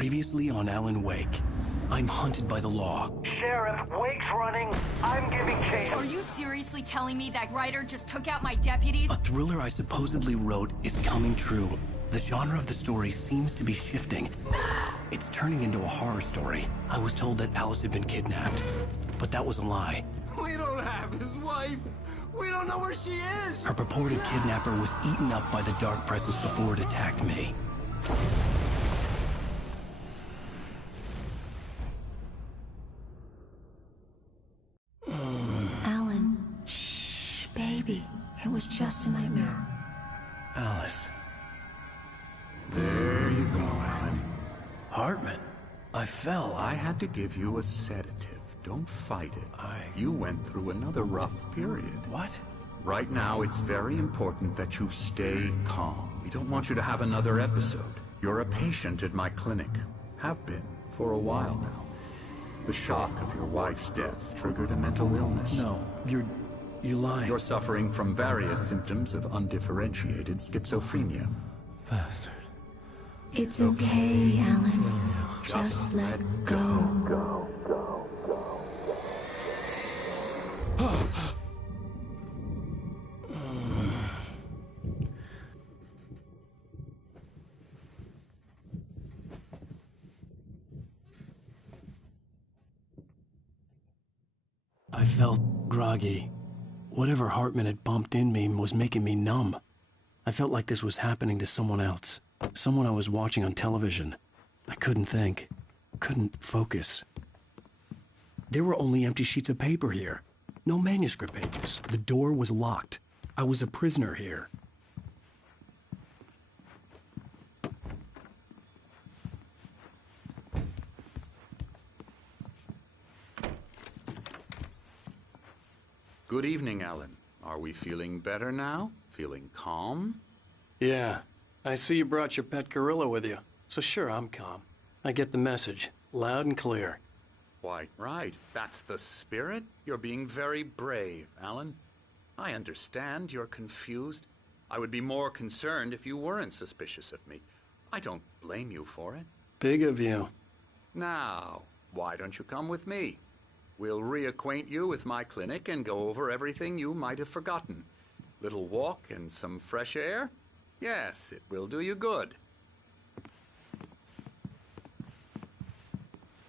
Previously on Alan Wake. I'm hunted by the law. Sheriff, Wake's running. I'm giving chase. Are you seriously telling me that Ryder just took out my deputies? A thriller I supposedly wrote is coming true. The genre of the story seems to be shifting. It's turning into a horror story. I was told that Alice had been kidnapped, but that was a lie. We don't have his wife. We don't know where she is. Her purported kidnapper was eaten up by the dark presence before it attacked me. Alan, shh, baby. It was just a nightmare. Alice. There you go, Alan. Hartman. I fell. I had to give you a sedative. Don't fight it. You went through another rough period. What? Right now, it's very important that you stay calm. We don't want you to have another episode. You're a patient at my clinic. Have been for a while now. The shock of your wife's death triggered a mental illness. No, you're lying. You're suffering from various symptoms of undifferentiated schizophrenia. Bastard. It's okay, Alan. Just let go. I felt groggy. Whatever Hartman had bumped in me was making me numb. I felt like this was happening to someone else. Someone I was watching on television. I couldn't think. Couldn't focus. There were only empty sheets of paper here. No manuscript pages. The door was locked. I was a prisoner here. Good evening, Alan. Are we feeling better now? Feeling calm? Yeah. I see you brought your pet gorilla with you. So sure, I'm calm. I get the message. Loud and clear. Why, right. That's the spirit. You're being very brave, Alan. I understand you're confused. I would be more concerned if you weren't suspicious of me. I don't blame you for it. Big of you. Now, why don't you come with me? We'll reacquaint you with my clinic and go over everything you might have forgotten. Little walk and some fresh air? Yes, it will do you good.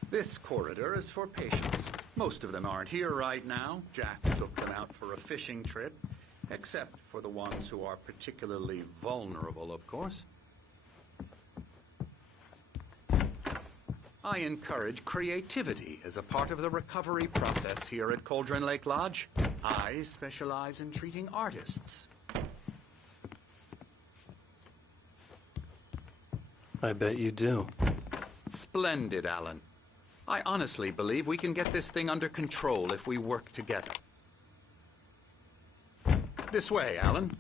This corridor is for patients. Most of them aren't here right now. Jack took them out for a fishing trip, except for the ones who are particularly vulnerable, of course. I encourage creativity as a part of the recovery process here at Cauldron Lake Lodge. I specialize in treating artists. I bet you do. Splendid, Alan. I honestly believe we can get this thing under control if we work together. This way, Alan.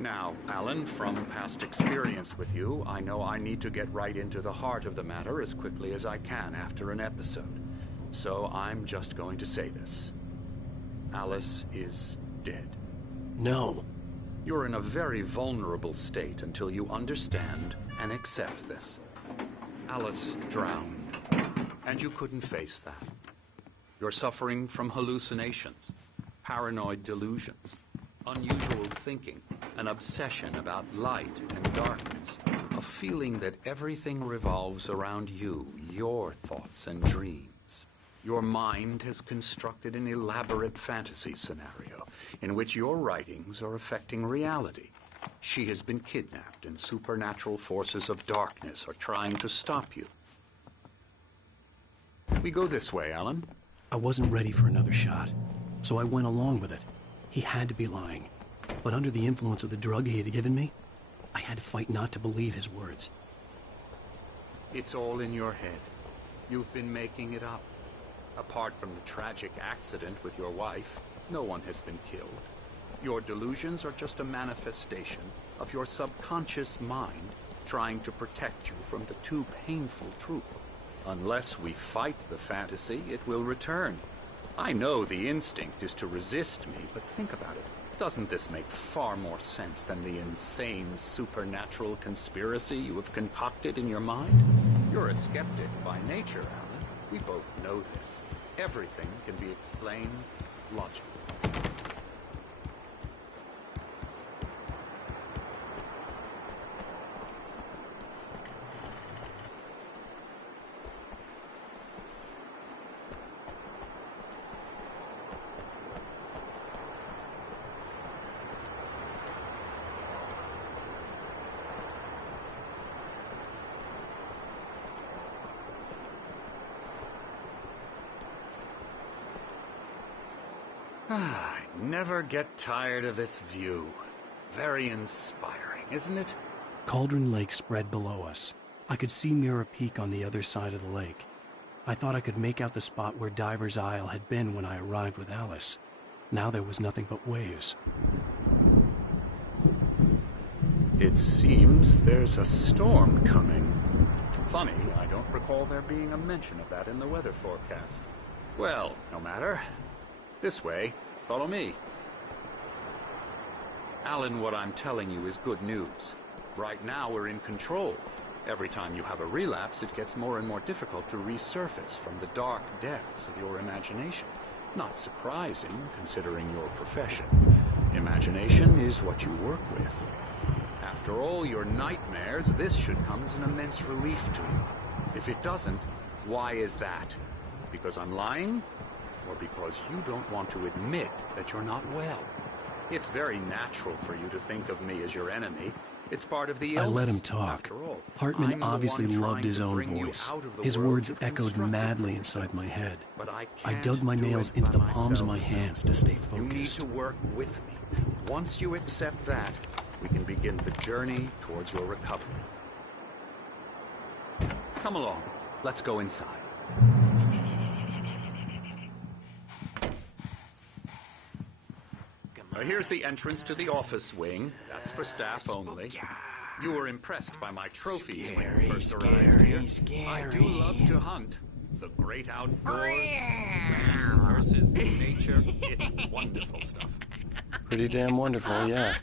Now, Alan, from past experience with you, I know I need to get right into the heart of the matter as quickly as I can after an episode. So I'm just going to say this. Alice is dead. No. You're in a very vulnerable state until you understand and accept this. Alice drowned, and you couldn't face that. You're suffering from hallucinations, paranoid delusions, unusual thinking, an obsession about light and darkness, a feeling that everything revolves around you, your thoughts and dreams. Your mind has constructed an elaborate fantasy scenario in which your writings are affecting reality. She has been kidnapped, and supernatural forces of darkness are trying to stop you. We go this way, Alan. I wasn't ready for another shot, so I went along with it. He had to be lying. But under the influence of the drug he had given me, I had to fight not to believe his words. It's all in your head. You've been making it up. Apart from the tragic accident with your wife, no one has been killed. Your delusions are just a manifestation of your subconscious mind trying to protect you from the too painful truth. Unless we fight the fantasy, it will return. I know the instinct is to resist me, but think about it. Doesn't this make far more sense than the insane supernatural conspiracy you have concocted in your mind? You're a skeptic by nature, Alan. We both know this. Everything can be explained logically. I never get tired of this view. Very inspiring, isn't it? Cauldron Lake spread below us. I could see Mirror Peak on the other side of the lake. I thought I could make out the spot where Diver's Isle had been when I arrived with Alice. Now there was nothing but waves. It seems there's a storm coming. Funny, I don't recall there being a mention of that in the weather forecast. Well, no matter. This way. Follow me. Alan, what I'm telling you is good news. Right now we're in control. Every time you have a relapse, it gets more and more difficult to resurface from the dark depths of your imagination. Not surprising, considering your profession. Imagination is what you work with. After all your nightmares, this should come as an immense relief to you. If it doesn't, why is that? Because I'm lying? Or because you don't want to admit that you're not well? It's very natural for you to think of me as your enemy. It's part of the illness. I let him talk. After all, Hartman I'm the obviously one loved trying his to own bring you voice. out of the His world words you've echoed constructed madly for inside yourself. my head. But I I can't dug my do nails it into by the palms of my myself. hands to stay You need focused. to work with me. Once you accept that, we can begin the journey towards your recovery. Come along. Let's go inside. Here's the entrance to the office wing. That's for staff only. You were impressed by my trophies when you first arrived here. I do love to hunt. The great outdoors, man versus nature. It's wonderful stuff. Pretty damn wonderful, yeah.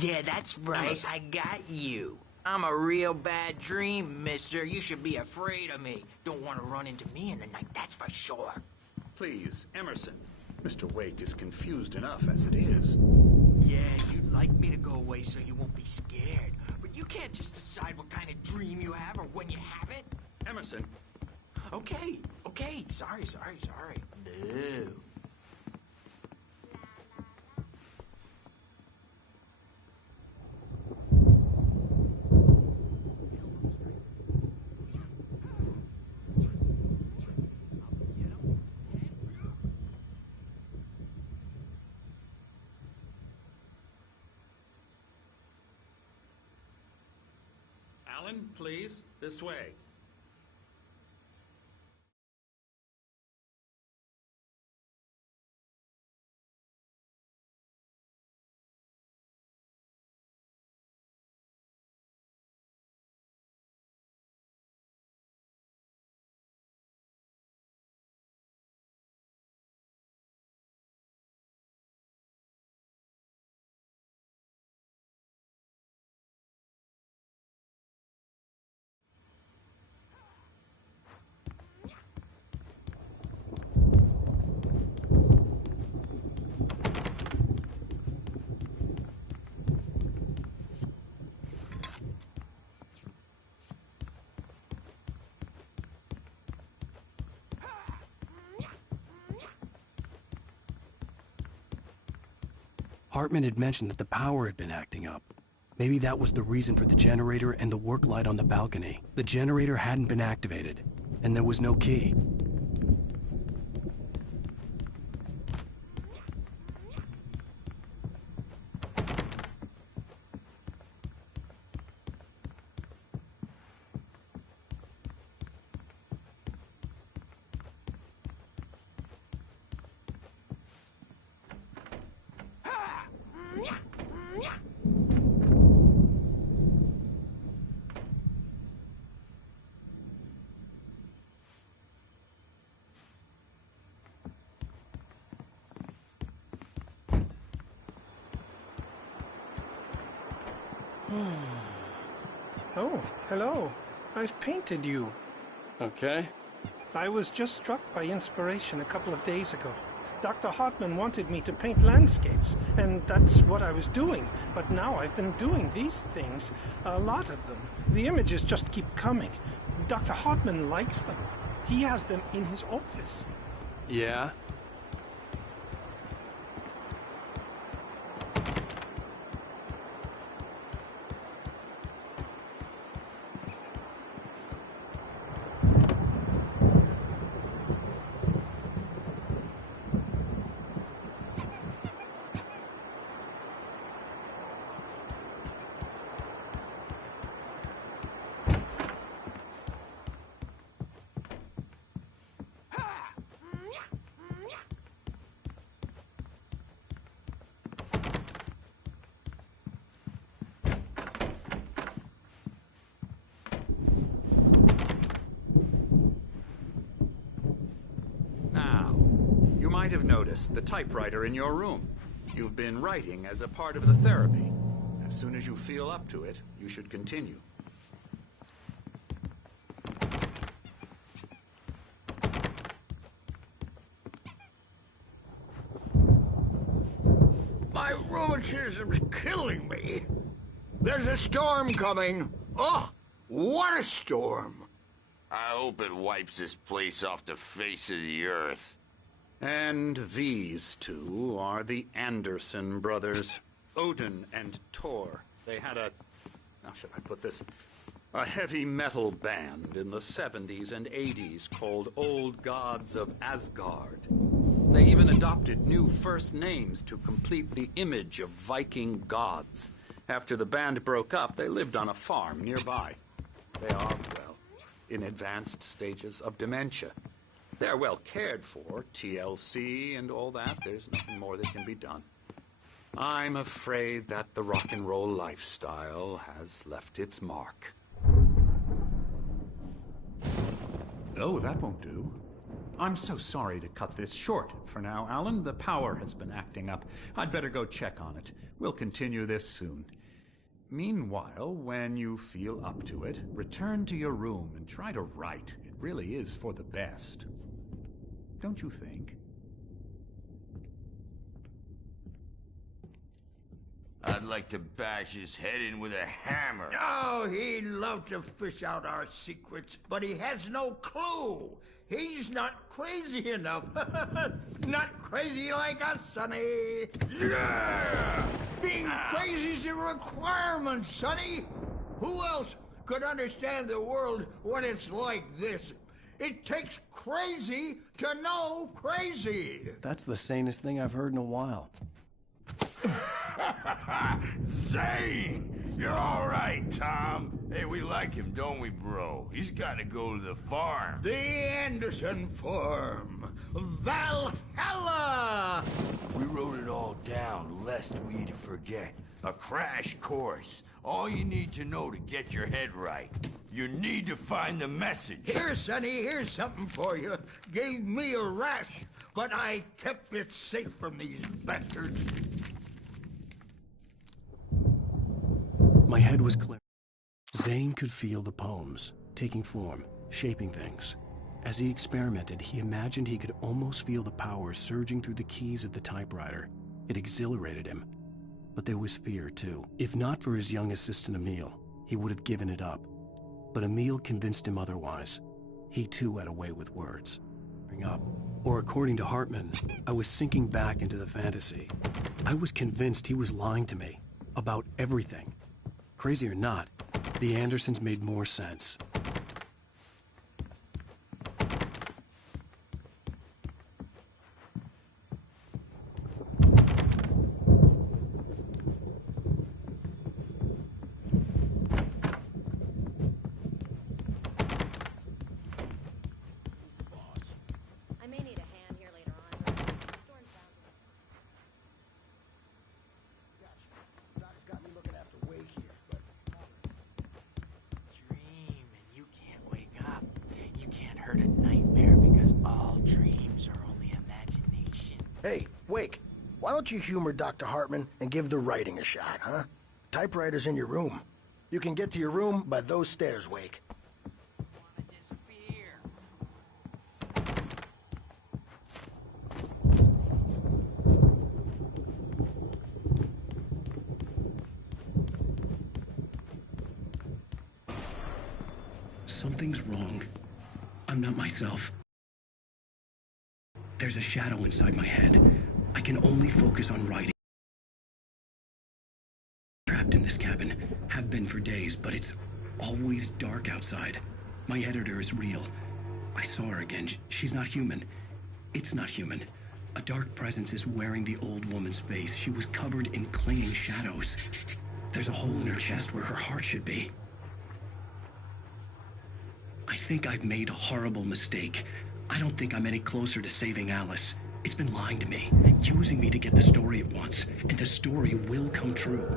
Yeah, that's right. I got you. I'm a real bad dream, mister. You should be afraid of me. Don't want to run into me in the night, that's for sure. Please, Emerson. Mr. Wake is confused enough as it is. Yeah, you'd like me to go away so you won't be scared. But you can't just decide what kind of dream you have or when you have it. Emerson, Okay. Sorry. Boo. Alan, please, this way. Hartman had mentioned that the power had been acting up. Maybe that was the reason for the generator and the work light on the balcony. The generator hadn't been activated, and there was no key. Oh, hello. I've painted you. Okay. I was just struck by inspiration a couple of days ago. Dr. Hartman wanted me to paint landscapes, and that's what I was doing. But now I've been doing these things, a lot of them. The images just keep coming. Dr. Hartman likes them. He has them in his office. Yeah? Now, you might have noticed the typewriter in your room. You've been writing as a part of the therapy. As soon as you feel up to it, you should continue. My rheumatism's killing me. There's a storm coming. Oh, what a storm. I hope it wipes this place off the face of the earth. And these two are the Anderson brothers, Odin and Thor. They had how should I put this? A heavy metal band in the 70s and 80s called Old Gods of Asgard. They even adopted new first names to complete the image of Viking gods. After the band broke up, they lived on a farm nearby. They are, well, in advanced stages of dementia. They're well cared for, TLC and all that. There's nothing more that can be done. I'm afraid that the rock and roll lifestyle has left its mark. Oh, that won't do. I'm so sorry to cut this short for now, Alan. The power has been acting up. I'd better go check on it. We'll continue this soon. Meanwhile, when you feel up to it, return to your room and try to write. It really is for the best. Don't you think? I'd like to bash his head in with a hammer. Oh, he'd love to fish out our secrets, but he has no clue. He's not crazy enough. Not crazy like us, Sonny. Yeah! Being crazy's a requirement, Sonny. Who else could understand the world when it's like this? It takes crazy to know crazy. That's the sanest thing I've heard in a while. Zane! You're all right, Tom. Hey, we like him, don't we, bro? He's got to go to the farm. The Anderson farm. Valhalla! We wrote it all down, lest we'd forget. A crash course. All you need to know to get your head right. You need to find the message. Here, Sonny, here's something for you. Gave me a rash, but I kept it safe from these bastards. My head was clear. Zane could feel the poems, taking form, shaping things. As he experimented, he imagined he could almost feel the power surging through the keys of the typewriter. It exhilarated him. But there was fear, too. If not for his young assistant Emil, he would have given it up. But Emil convinced him otherwise. He, too, had a way with words. Bring up. Or according to Hartman, I was sinking back into the fantasy. I was convinced he was lying to me. About everything. Crazy or not, the Andersons made more sense. I may need a hand here later on. The storm's bound Hey, Wake, why don't you humor Dr. Hartman and give the writing a shot, huh? Typewriter's in your room. You can get to your room by those stairs, Wake. Something's wrong. I'm not myself. There's a shadow inside my head. I can only focus on writing. Trapped in this cabin. Have been for days, but it's always dark outside. My editor is real. I saw her again. She's not human. It's not human. A dark presence is wearing the old woman's face. She was covered in clinging shadows. There's a hole in her chest where her heart should be. I think I've made a horrible mistake. I don't think I'm any closer to saving Alice. It's been lying to me, using me to get the story it wants, and the story will come true.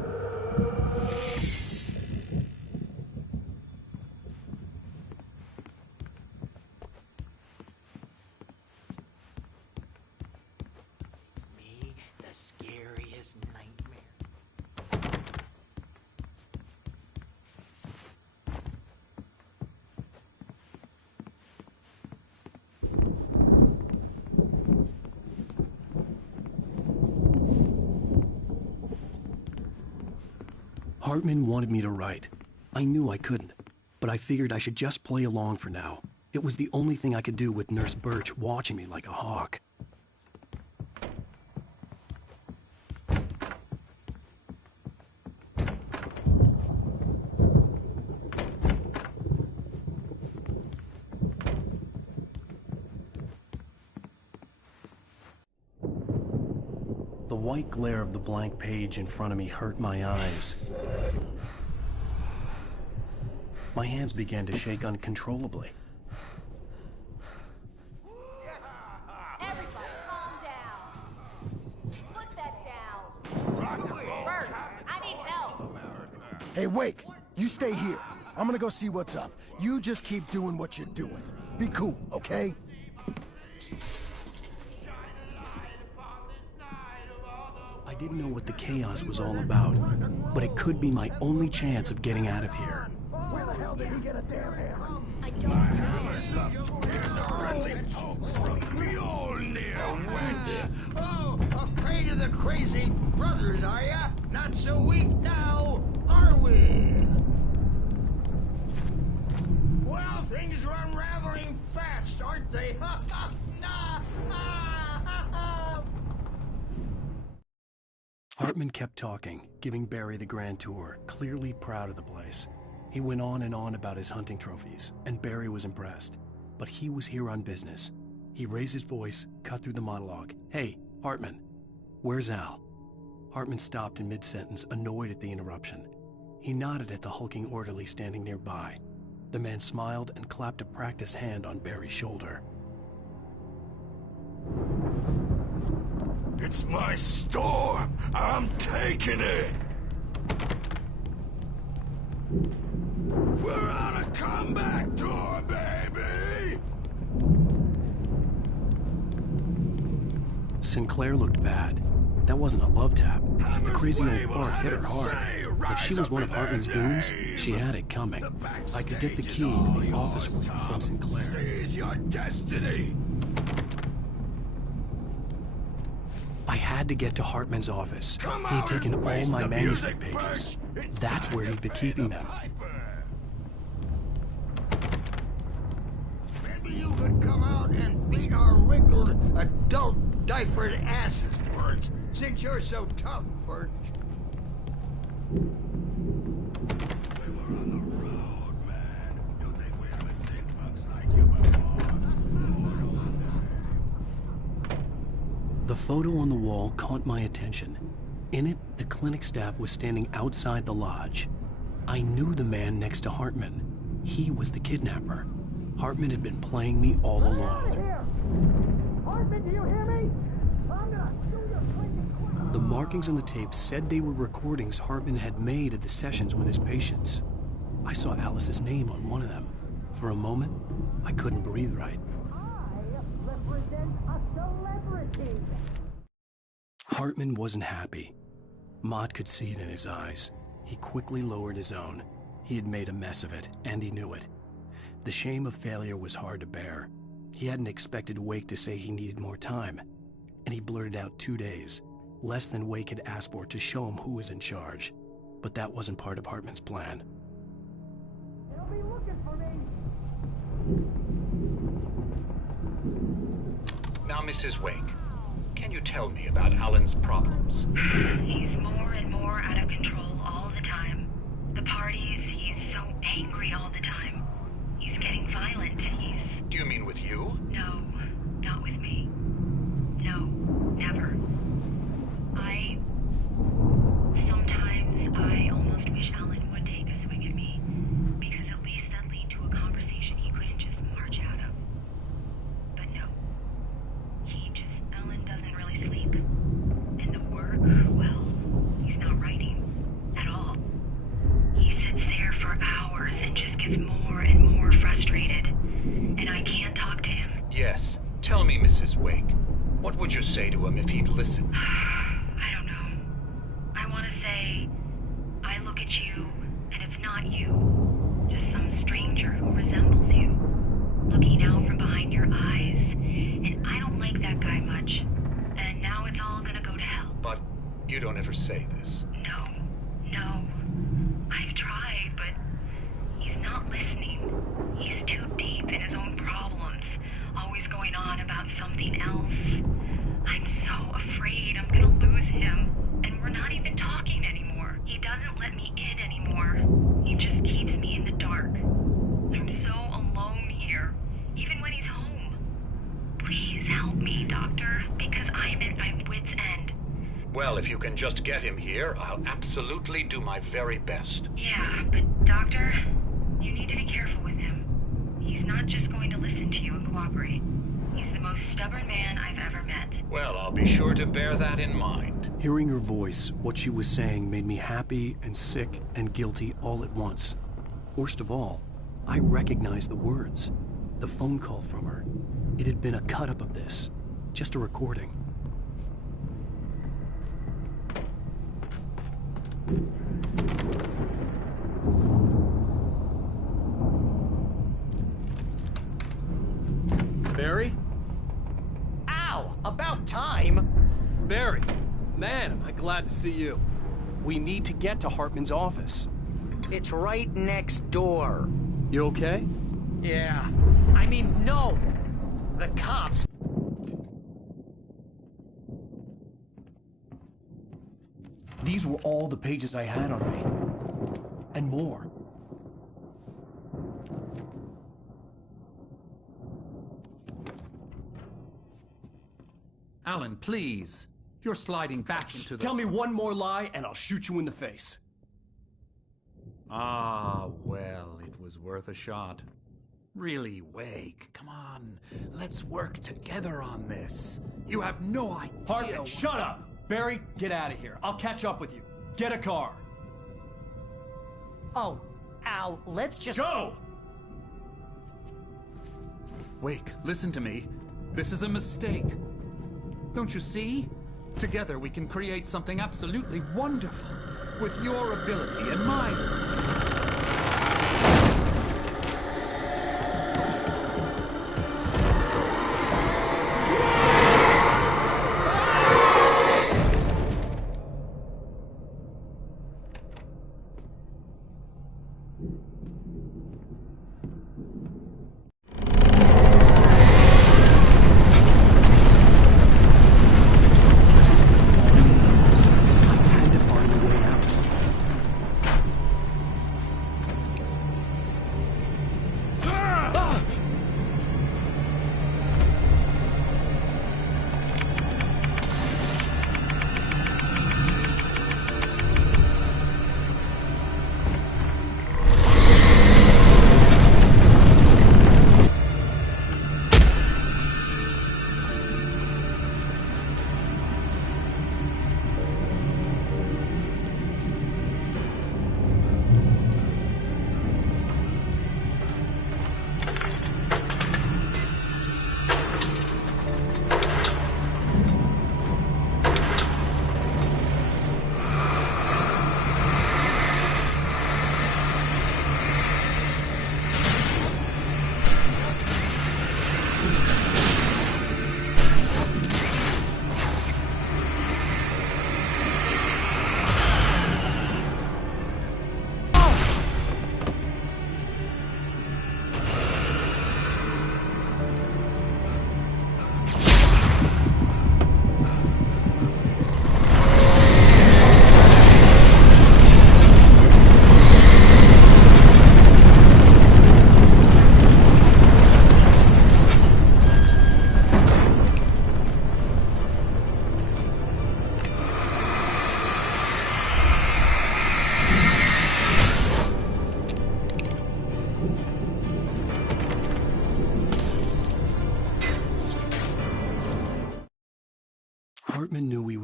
It's me, the scariest nightmare. Hartman wanted me to write. I knew I couldn't, but I figured I should just play along for now. It was the only thing I could do with Nurse Birch watching me like a hawk. The white glare of the blank page in front of me hurt my eyes. My hands began to shake uncontrollably. Everybody, calm down. Put that down. Bert, I need help. Hey, Wake, you stay here. I'm gonna go see what's up. You just keep doing what you're doing. Be cool, okay? I didn't know what the chaos was all about, but it could be my only chance of getting out of here. Where the hell did he get a damn hammer? I don't know. Here's a friendly poke from Mjolnir, wench. Oh, afraid of the crazy brothers, are ya? Not so weak now, are we? Well, things are unraveling fast, aren't they? Ha ha! Nah! Ah, ha ha! Hartman kept talking, giving Barry the grand tour, clearly proud of the place. He went on and on about his hunting trophies, and Barry was impressed. But he was here on business. He raised his voice, cut through the monologue. Hey, Hartman, where's Al? Hartman stopped in mid-sentence, annoyed at the interruption. He nodded at the hulking orderly standing nearby. The man smiled and clapped a practiced hand on Barry's shoulder. It's my storm! I'm taking it! We're on a comeback tour, baby! Sinclair looked bad. That wasn't a love tap. The crazy old fart hit her hard. If she was one of Hartman's goons, she had it coming. I could get the key to the office room from Sinclair. Seize your destiny! I had to get to Hartman's office. He'd taken all my manuscript pages. That's where he'd been keeping them. Maybe you could come out and beat our wrinkled, adult, diapered asses for it, since you're so tough, Birch. We were on the road, man. You think we haven't seen bugs like you before? The photo on the wall caught my attention. In it, the clinic staff was standing outside the lodge. I knew the man next to Hartman. He was the kidnapper. Hartman had been playing me all along. Hartman, do you hear me? I'm gonna shoot your freaking... The markings on the tape said they were recordings Hartman had made at the sessions with his patients. I saw Alice's name on one of them. For a moment, I couldn't breathe right. I represent a celebrity. Hartman wasn't happy. Mott could see it in his eyes. He quickly lowered his own. He had made a mess of it, and he knew it. The shame of failure was hard to bear. He hadn't expected Wake to say he needed more time, and he blurted out 2 days, less than Wake had asked for to show him who was in charge. But that wasn't part of Hartman's plan. They'll be looking for me. Now, Mrs. Wake, can you tell me about Alan's problems? He's more and more out of control all the time. The parties, he's so angry all the time. He's getting violent. Do you mean with you? No, not with me. No, never. Sometimes I almost wish Alan would take a swing at me, because at least that'd lead to a conversation he couldn't just march out of. But no. Alan doesn't really sleep. And the work, well, he's not writing at all. He sits there for hours and just gets more and more frustrated. And I can't talk to him. Yes. Tell me, Mrs. Wake. What would you say to him if he'd listen? I don't know. I want to say, I look at you, and it's not you. Just some stranger who resembles you. Looking out from behind your eyes. And I don't like that guy much. And now it's all gonna go to hell. But you don't ever say this. No. I've tried, but he's not listening. He's too deep in his own problems, always going on about something else. I'm so afraid I'm gonna lose him, and we're not even talking anymore. He doesn't let me in anymore. He just keeps me in the dark. I'm so alone here, even when he's home. Please help me, Doctor, because I'm at my wit's end. Well, if you can just get him here, I'll absolutely do my very best. Yeah, but Doctor, you need to be careful with him. He's not just going to listen to you and cooperate. He's the most stubborn man I've ever met. Well, I'll be sure to bear that in mind. Hearing her voice, what she was saying made me happy and sick and guilty all at once. Worst of all, I recognized the words. The phone call from her. It had been a cut-up of this. Just a recording. Barry? Ow! About time! Barry! Man, am I glad to see you. We need to get to Hartman's office. It's right next door. You okay? Yeah. I mean, no! The cops. These were all the pages I had on me. And more. Alan, please. You're sliding back into the... Tell me one more lie and I'll shoot you in the face. Ah, well, it was worth a shot. Really, Wake, come on. Let's work together on this. You have no idea... Hartman, shut up! Barry, get out of here. I'll catch up with you. Get a car. Oh, Al, let's just... Go! Wake, listen to me. This is a mistake. Don't you see? Together we can create something absolutely wonderful. With your ability and mine.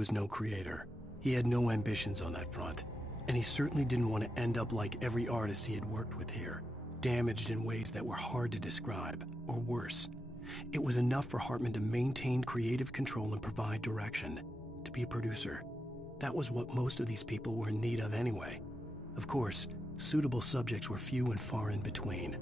was no creator. He had no ambitions on that front. And he certainly didn't want to end up like every artist he had worked with here, damaged in ways that were hard to describe, or worse. It was enough for Hartman to maintain creative control and provide direction, to be a producer. That was what most of these people were in need of anyway. Of course, suitable subjects were few and far in between.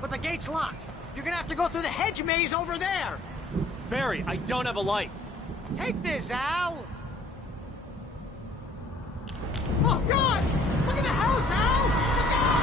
But the gate's locked. You're gonna have to go through the hedge maze over there. Barry, I don't have a light. Take this, Al. Oh, God! Look at the house, Al! Look out!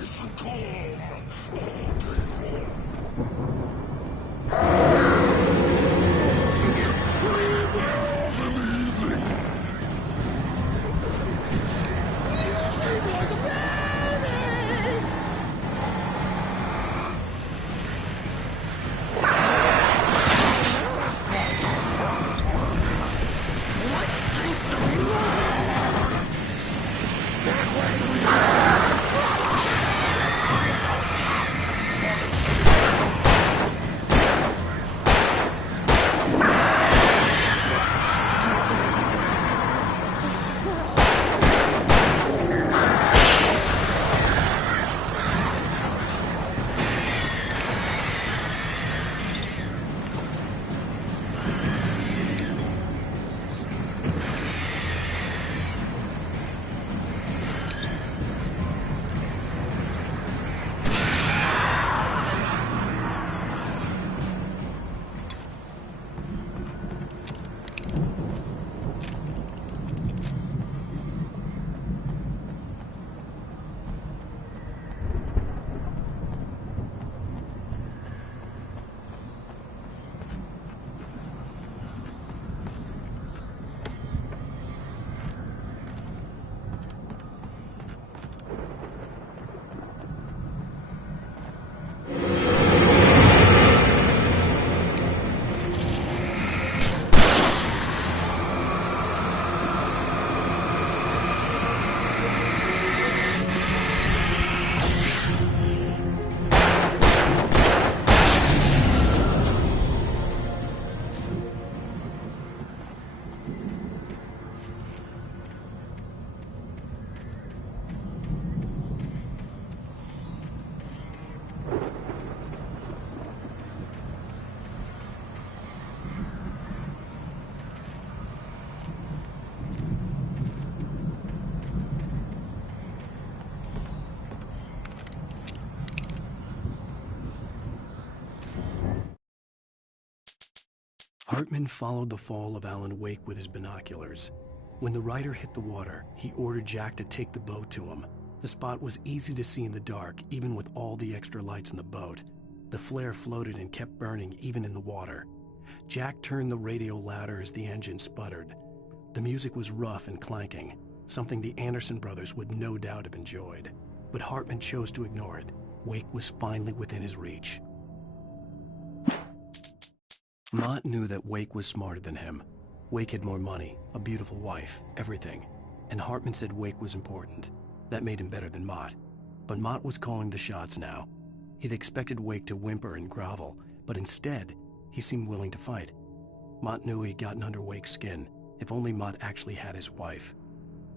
nice and calm all day long. You get 3 barrels in the evening. You seem like a baby! What seems to be yours? That way we Hartman followed the fall of Alan Wake with his binoculars. When the rider hit the water, he ordered Jack to take the boat to him. The spot was easy to see in the dark, even with all the extra lights in the boat. The flare floated and kept burning even in the water. Jack turned the radio louder as the engine sputtered. The music was rough and clanking, something the Anderson brothers would no doubt have enjoyed. But Hartman chose to ignore it. Wake was finally within his reach. Mott knew that Wake was smarter than him. Wake had more money, a beautiful wife, everything. And Hartman said Wake was important. That made him better than Mott. But Mott was calling the shots now. He'd expected Wake to whimper and grovel, but instead, he seemed willing to fight. Mott knew he'd gotten under Wake's skin. If only Mott actually had his wife.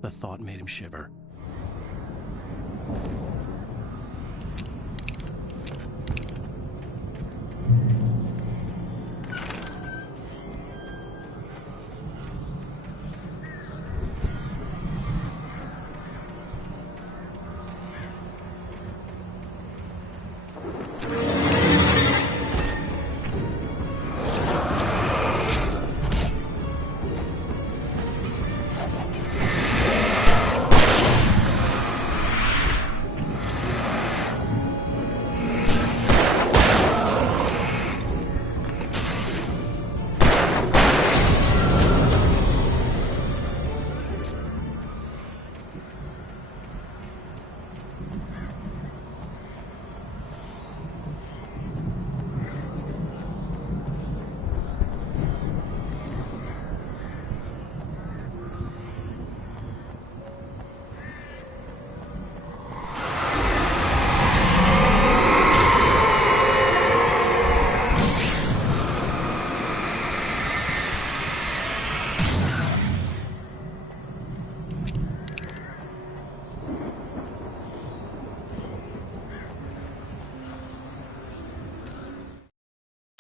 The thought made him shiver.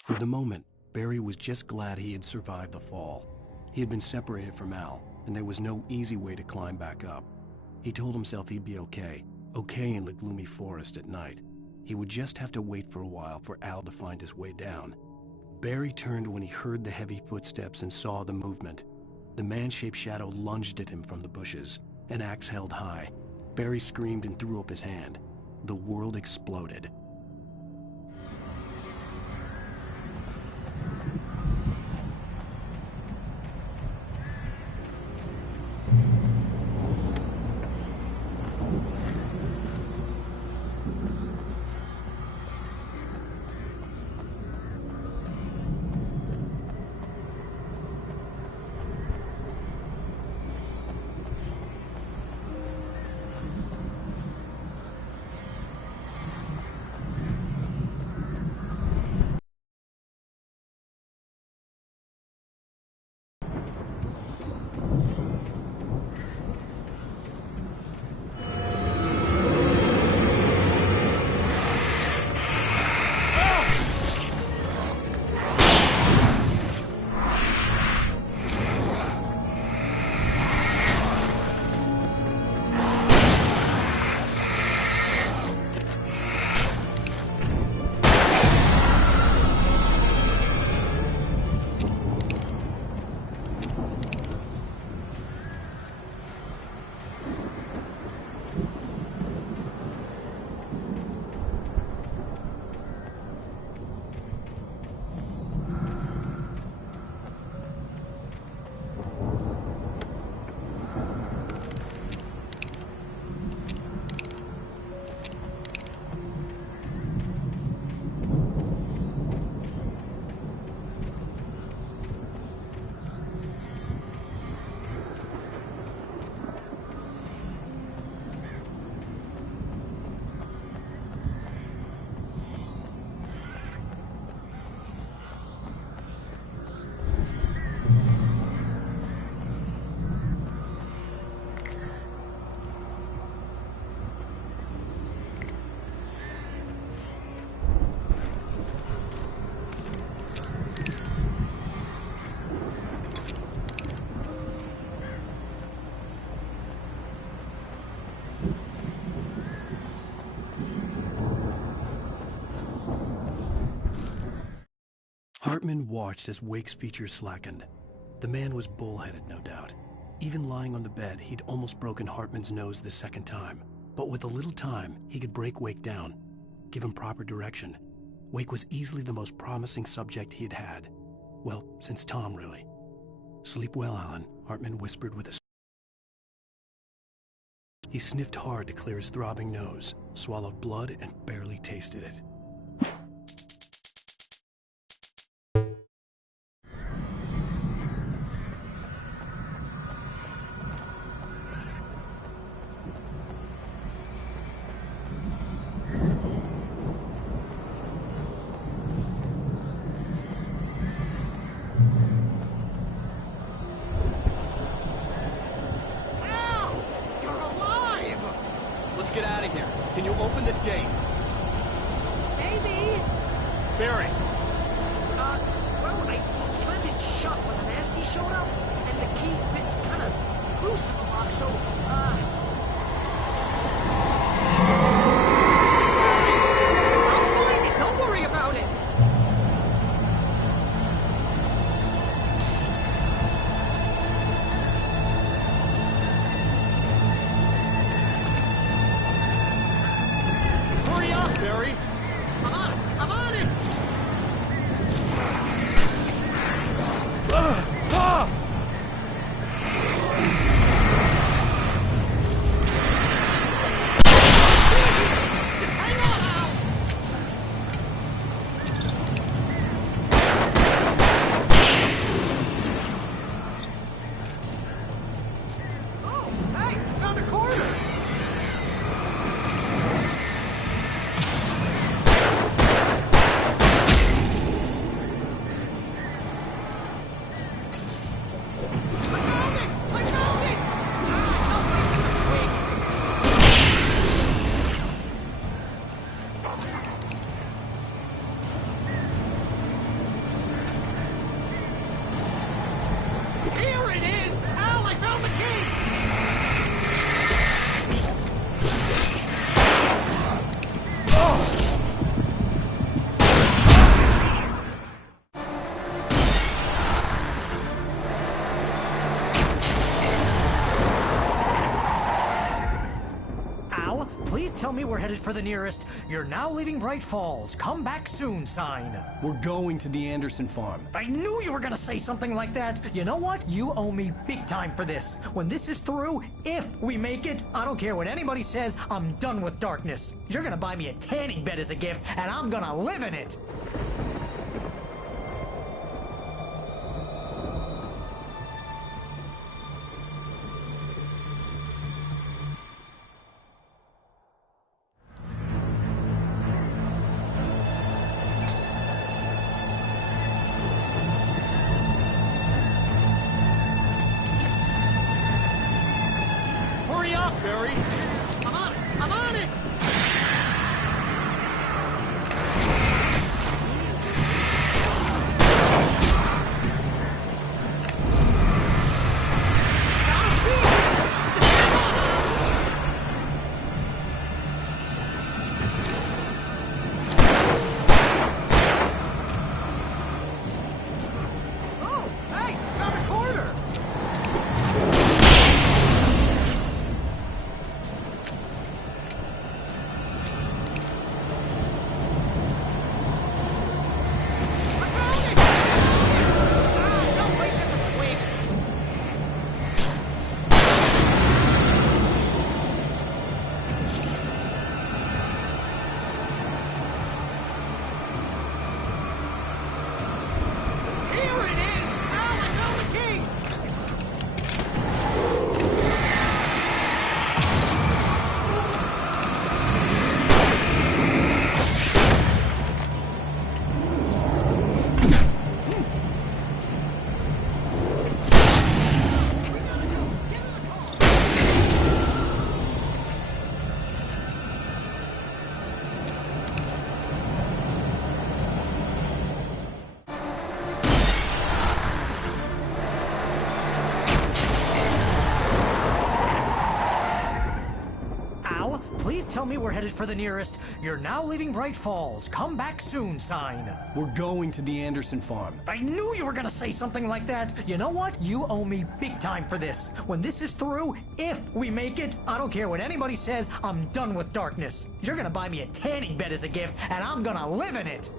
For the moment, Barry was just glad he had survived the fall. He had been separated from Al, and there was no easy way to climb back up. He told himself he'd be okay in the gloomy forest at night. He would just have to wait for a while for Al to find his way down. Barry turned when he heard the heavy footsteps and saw the movement. The man-shaped shadow lunged at him from the bushes, an axe held high. Barry screamed and threw up his hand. the world exploded. Hartman watched as Wake's features slackened. The man was bullheaded, no doubt. Even lying on the bed, he'd almost broken Hartman's nose the second time. But with a little time, he could break Wake down, give him proper direction. Wake was easily the most promising subject he'd had. Well, since Tom, really. "Sleep well, Alan," Hartman whispered with a... He sniffed hard to clear his throbbing nose, swallowed blood, and barely tasted it. Get out of here. Can you open this gate? Maybe. Barry! Well, I slammed it shut when the nasty showed up, and the key fits kind of loose in the lock, so, I'll find it. Don't worry about it. Barry? I'm on it! Just hang on, Al! Oh, hey, I found a corner! tell me we're headed for the nearest "You're now leaving Bright Falls. Come back soon" sign? We're going to the Anderson farm. I knew you were gonna say something like that. You know what? You owe me big time for this. When this is through, if we make it, I don't care what anybody says, I'm done with darkness. You're gonna buy me a tanning bed as a gift, and I'm gonna live in it. Hurry up, Barry! I'm on it! I'm on it! Oh, hey, found a corner. Please tell me we're headed for the nearest "You're now leaving Bright Falls. Come back soon" sign. We're going to the Anderson farm. I knew you were gonna say something like that. You know what? You owe me big time for this. When this is through, if we make it, I don't care what anybody says, I'm done with darkness. You're gonna buy me a tanning bed as a gift, and I'm gonna live in it.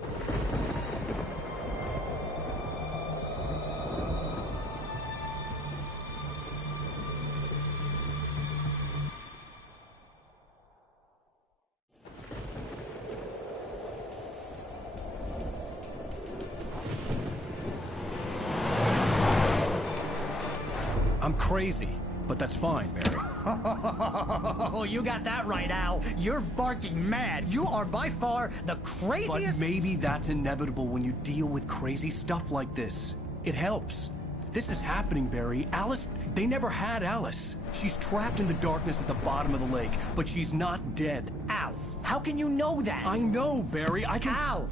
I'm crazy, but that's fine, Barry. Oh, you got that right, Al. You're barking mad. You are by far the craziest... But maybe that's inevitable when you deal with crazy stuff like this. It helps. This is happening, Barry. Alice, they never had Alice. She's trapped in the darkness at the bottom of the lake, but she's not dead. Al, how can you know that? I know, Barry. I can... Al,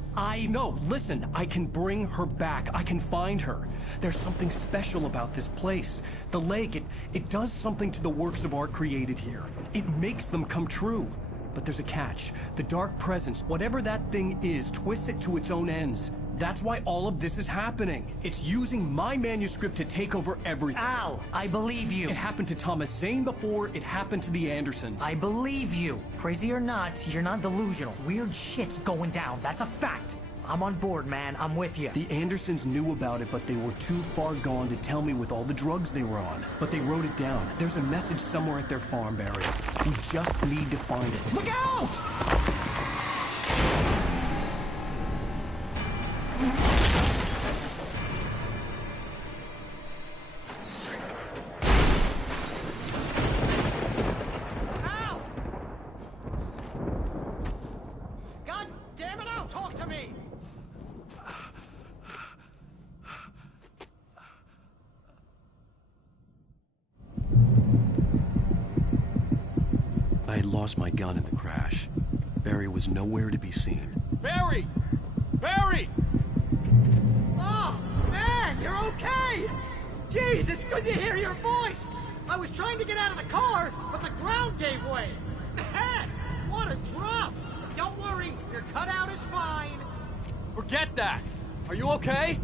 No, listen. I can bring her back. I can find her. There's something special about this place. The lake, it does something to the works of art created here. It makes them come true. But there's a catch. The dark presence, whatever that thing is, twists it to its own ends. That's why all of this is happening. It's using my manuscript to take over everything. Al, I believe you. It happened to Thomas Zane before, it happened to the Andersons. I believe you. Crazy or not, you're not delusional. Weird shit's going down. That's a fact. I'm on board, man. I'm with you. The Andersons knew about it, but they were too far gone to tell me with all the drugs they were on. But they wrote it down. There's a message somewhere at their farm, Barry. We just need to find it. Look out! Al! God damn it, Al, talk to me! I had lost my gun in the crash. Barry was nowhere to be seen. Barry! Barry! Oh, man, you're okay! Jeez, it's good to hear your voice! I was trying to get out of the car, but the ground gave way! Man, what a drop! Don't worry, your cutout is fine. Forget that! Are you okay?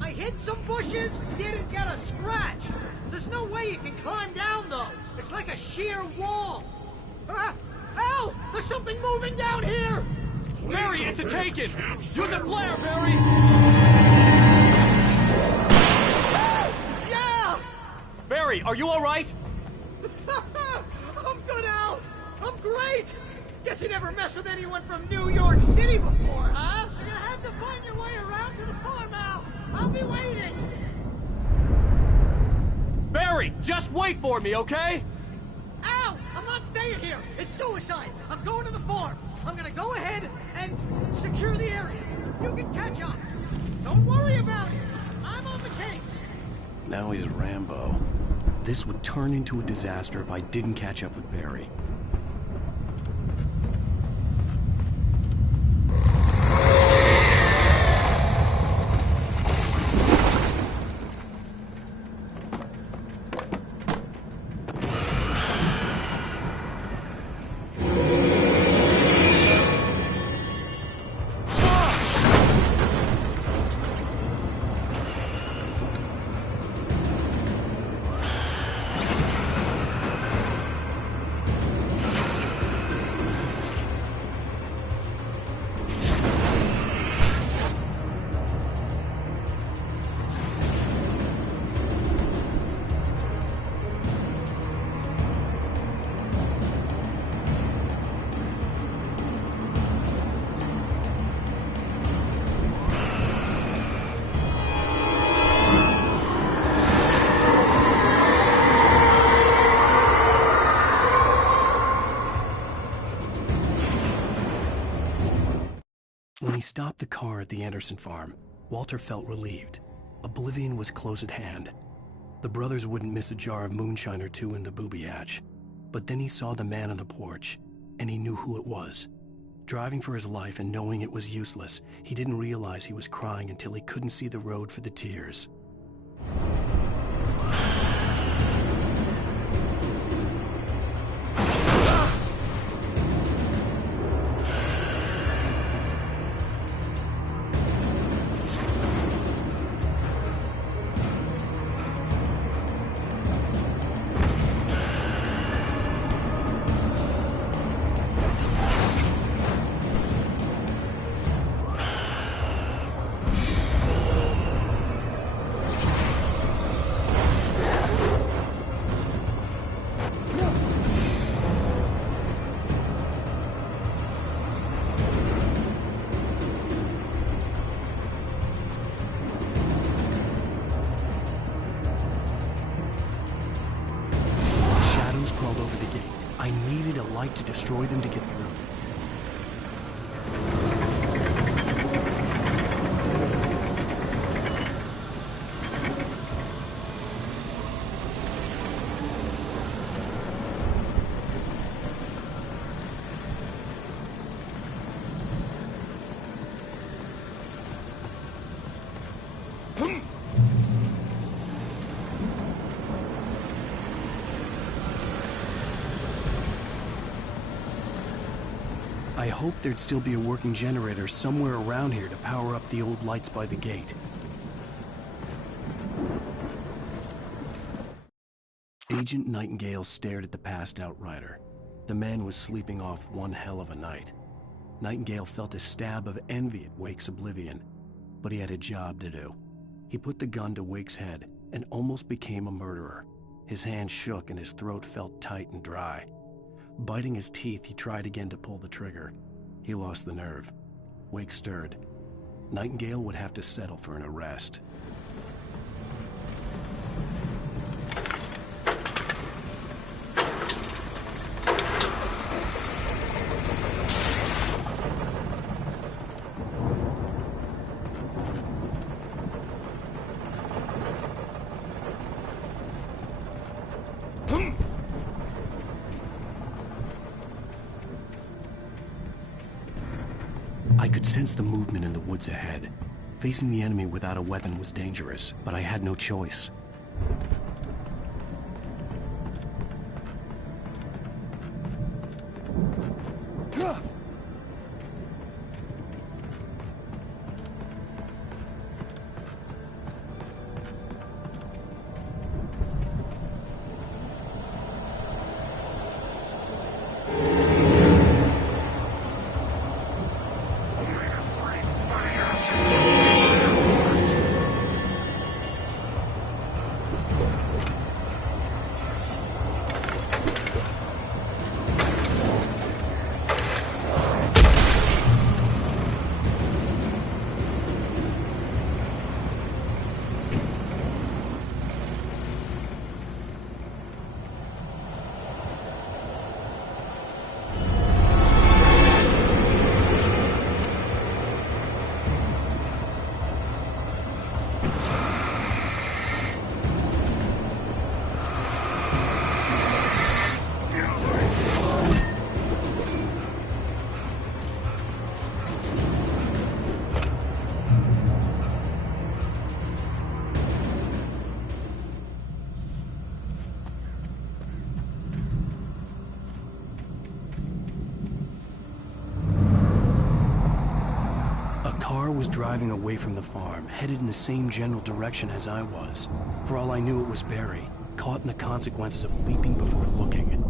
I hit some bushes, didn't get a scratch. There's no way you can climb down, though. It's like a sheer wall. Ah, help! Al! There's something moving down here! Barry, it's a Taken! Use a flare, Barry! Yeah! Barry, are you alright? I'm good, Al! I'm great! Guess you never messed with anyone from New York City before, huh? You're gonna have to find your way around to the farm, Al! I'll be waiting! Barry, just wait for me, okay? Al! I'm not staying here! It's suicide! I'm going to the farm! I'm gonna go ahead and secure the area. You can catch up. Don't worry about it. I'm on the case. Now he's Rambo. This would turn into a disaster if I didn't catch up with Barry. When he stopped the car at the Anderson farm, Walter felt relieved. Oblivion was close at hand. The brothers wouldn't miss a jar of moonshine or two in the booby hatch. But then he saw the man on the porch, and he knew who it was. Driving for his life and knowing it was useless, he didn't realize he was crying until he couldn't see the road for the tears. Crawled over the gate. I needed a light to destroy them to get through. I hoped there'd still be a working generator somewhere around here to power up the old lights by the gate. Agent Nightingale stared at the passed-out rider. The man was sleeping off one hell of a night. Nightingale felt a stab of envy at Wake's oblivion, but he had a job to do. He put the gun to Wake's head and almost became a murderer. His hand shook and his throat felt tight and dry. Biting his teeth, he tried again to pull the trigger. He lost the nerve. Wake stirred. Nightingale would have to settle for an arrest. I could sense the movement in the woods ahead. Facing the enemy without a weapon was dangerous, but I had no choice. car was driving away from the farm, headed in the same general direction as I was. For all I knew, it was Barry, caught in the consequences of leaping before looking.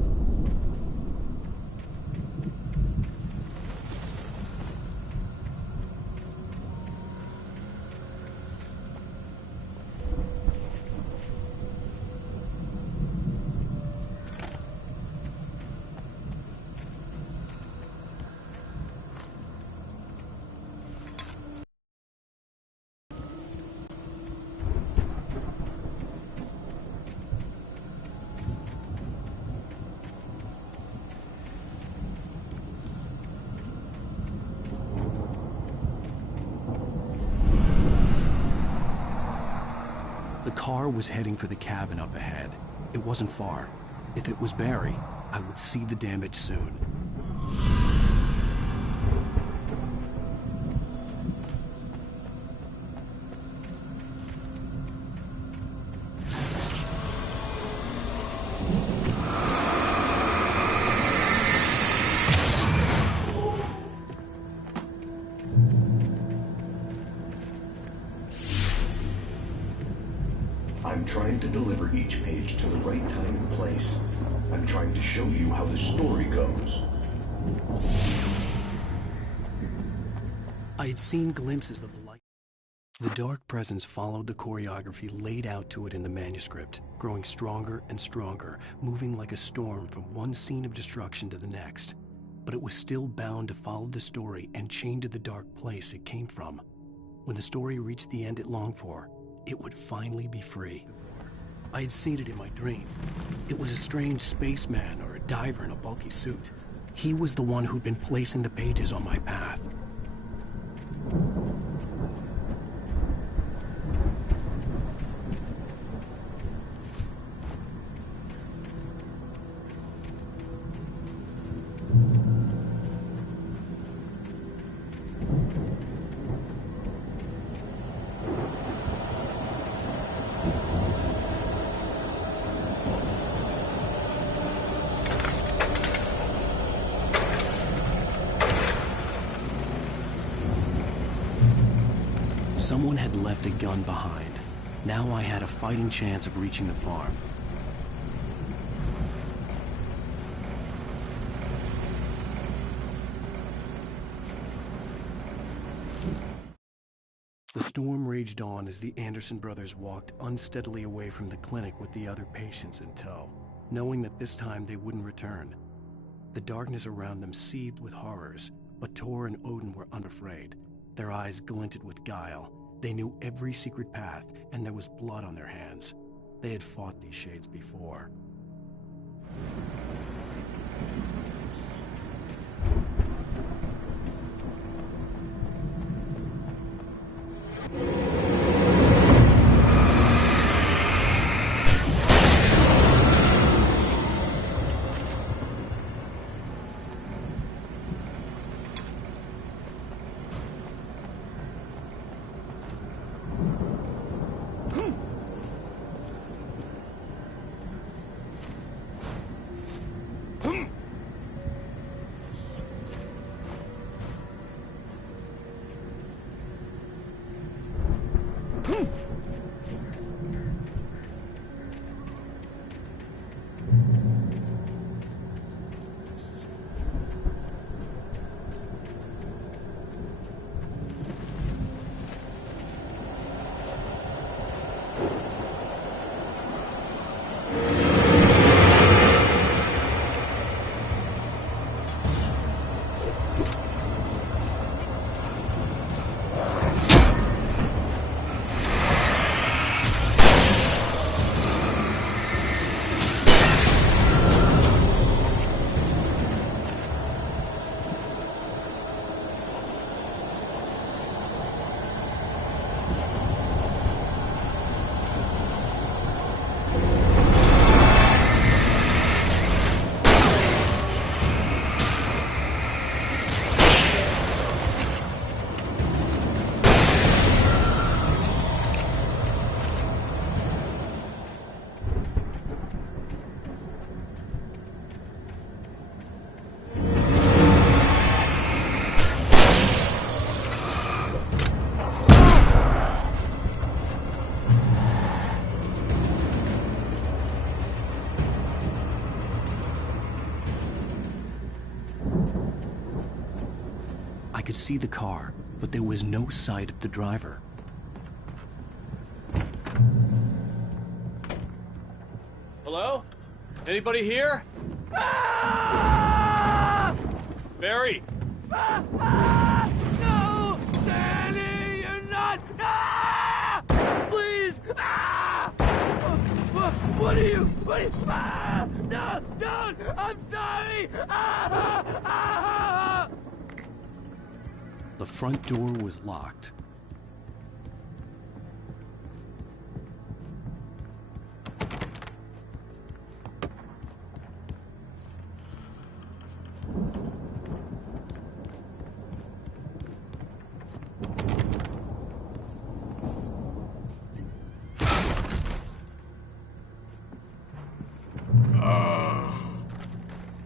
The car was heading for the cabin up ahead. It wasn't far. If it was Barry, I would see the damage soon. I'm trying to deliver each page to the right time and place. I'm trying to show you how the story goes. I had seen glimpses of the light. The dark presence followed the choreography laid out to it in the manuscript, growing stronger and stronger, moving like a storm from one scene of destruction to the next. But it was still bound to follow the story and chained to the dark place it came from. When the story reached the end it longed for, it would finally be free. I had seen it in my dream. It was a strange spaceman or a diver in a bulky suit. He was the one who'd been placing the pages on my path. Someone had left a gun behind. Now I had a fighting chance of reaching the farm. The storm raged on as the Anderson brothers walked unsteadily away from the clinic with the other patients in tow, knowing that this time they wouldn't return. The darkness around them seethed with horrors, but Tor and Odin were unafraid. Their eyes glinted with guile. They knew every secret path, and there was blood on their hands. They had fought these shades before. could see the car, but there was no sight of the driver. Hello? Anybody here? Barry! No! Danny, you're not! Please! What are you? No! Don't! I'm sorry! The front door was locked.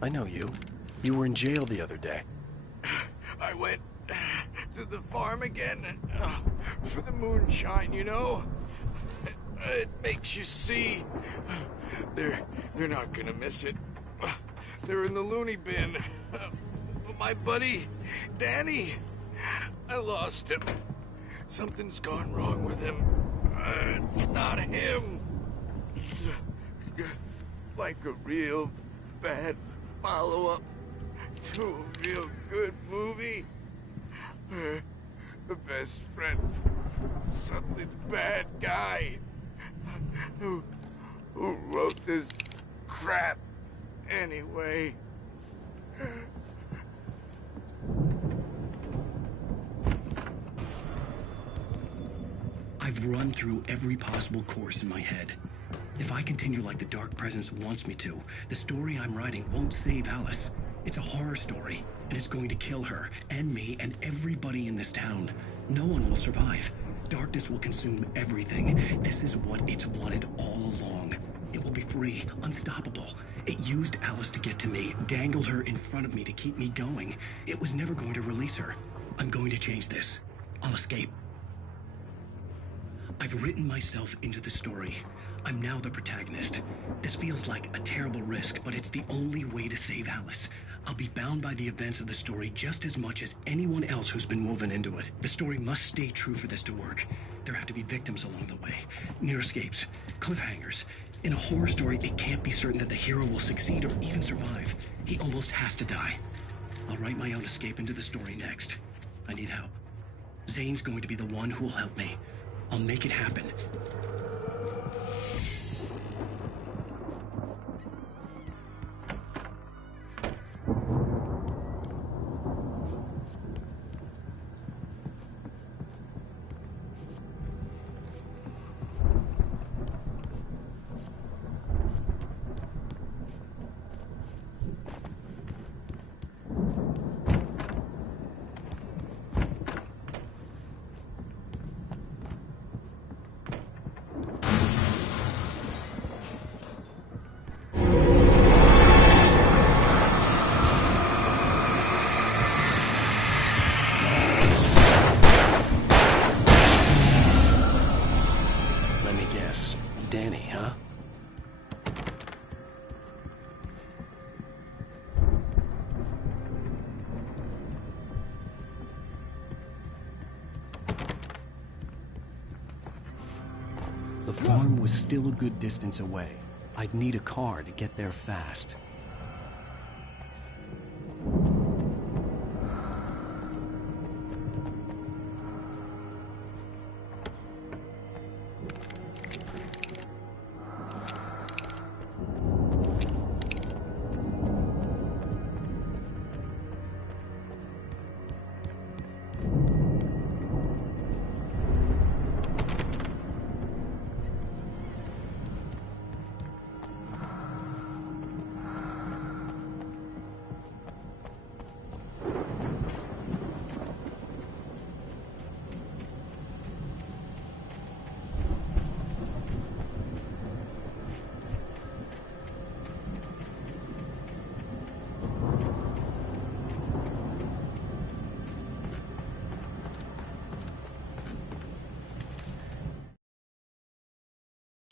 I know you. You were in jail the other day. I went to the farm again for the moonshine, you know? It makes you see. They're not gonna miss it. They're in the loony bin. But my buddy, Danny, I lost him. Something's gone wrong with him. It's not him. Like a real bad follow-up to a real good movie. The best friend's something's bad guy who wrote this crap anyway. I've run through every possible course in my head. If I continue like the Dark Presence wants me to, the story I'm writing won't save Alice. It's a horror story, and it's going to kill her, and me, and everybody in this town. No one will survive. Darkness will consume everything. This is what it's wanted all along. It will be free, unstoppable. It used Alice to get to me, dangled her in front of me to keep me going. It was never going to release her. I'm going to change this. I'll escape. I've written myself into the story. I'm now the protagonist. This feels like a terrible risk, but it's the only way to save Alice. I'll be bound by the events of the story just as much as anyone else who's been woven into it. The story must stay true for this to work. There have to be victims along the way. Near escapes. Cliffhangers. In a horror story, it can't be certain that the hero will succeed or even survive. He almost has to die. I'll write my own escape into the story next. I need help. Zane's going to be the one who'll help me. I'll make it happen. Danny, huh? The farm was still a good distance away. I'd need a car to get there fast.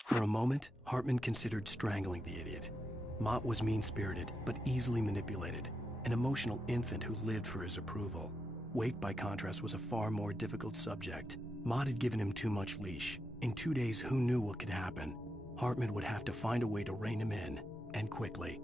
For a moment, Hartman considered strangling the idiot. Mott was mean-spirited, but easily manipulated, an emotional infant who lived for his approval. Wake, by contrast, was a far more difficult subject. Mott had given him too much leash. In 2 days, who knew what could happen? Hartman would have to find a way to rein him in, and quickly.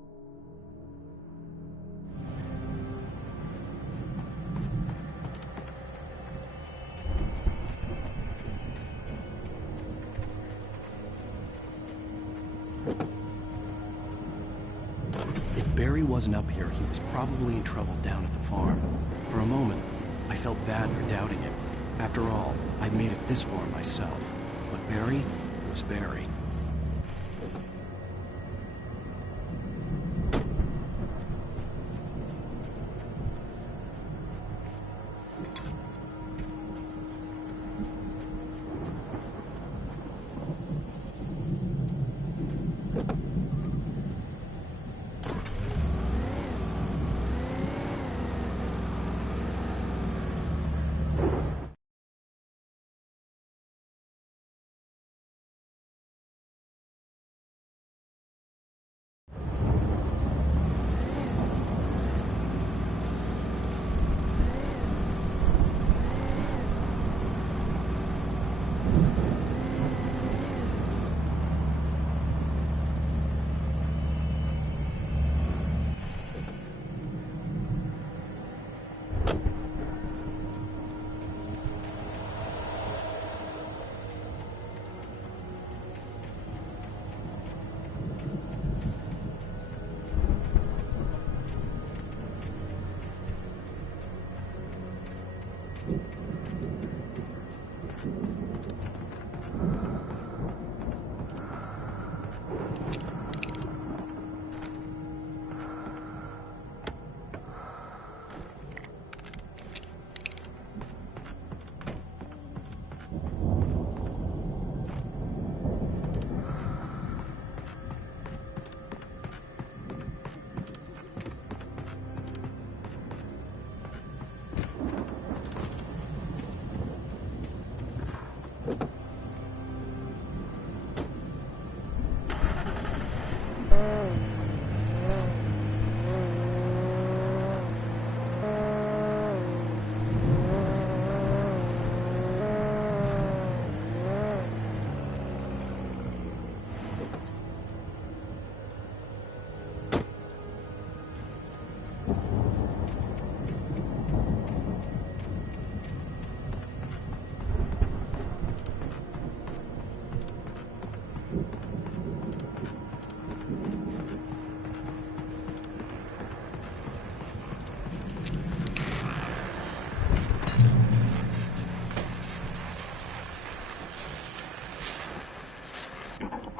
If Barry wasn't up here, he was probably in trouble down at the farm. For a moment, I felt bad for doubting him. After all, I'd made it this far myself. But Barry was Barry.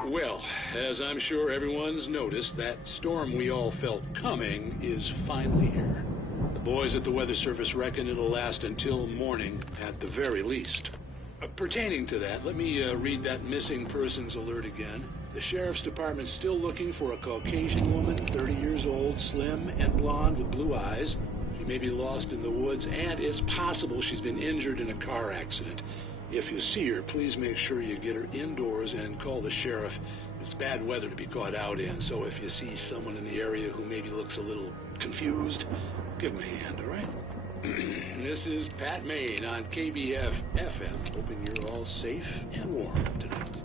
Well, as I'm sure everyone's noticed, that storm we all felt coming is finally here. The boys at the Weather Service reckon it'll last until morning at the very least. Pertaining to that, let me read that missing persons alert again. The Sheriff's Department's still looking for a Caucasian woman, 30 years old, slim and blonde with blue eyes. She may be lost in the woods, and it's possible she's been injured in a car accident. If you see her, please make sure you get her indoors and call the sheriff. It's bad weather to be caught out in, so if you see someone in the area who maybe looks a little confused, give them a hand, all right? This is Pat Maine on KBF FM, hoping you're all safe and warm tonight.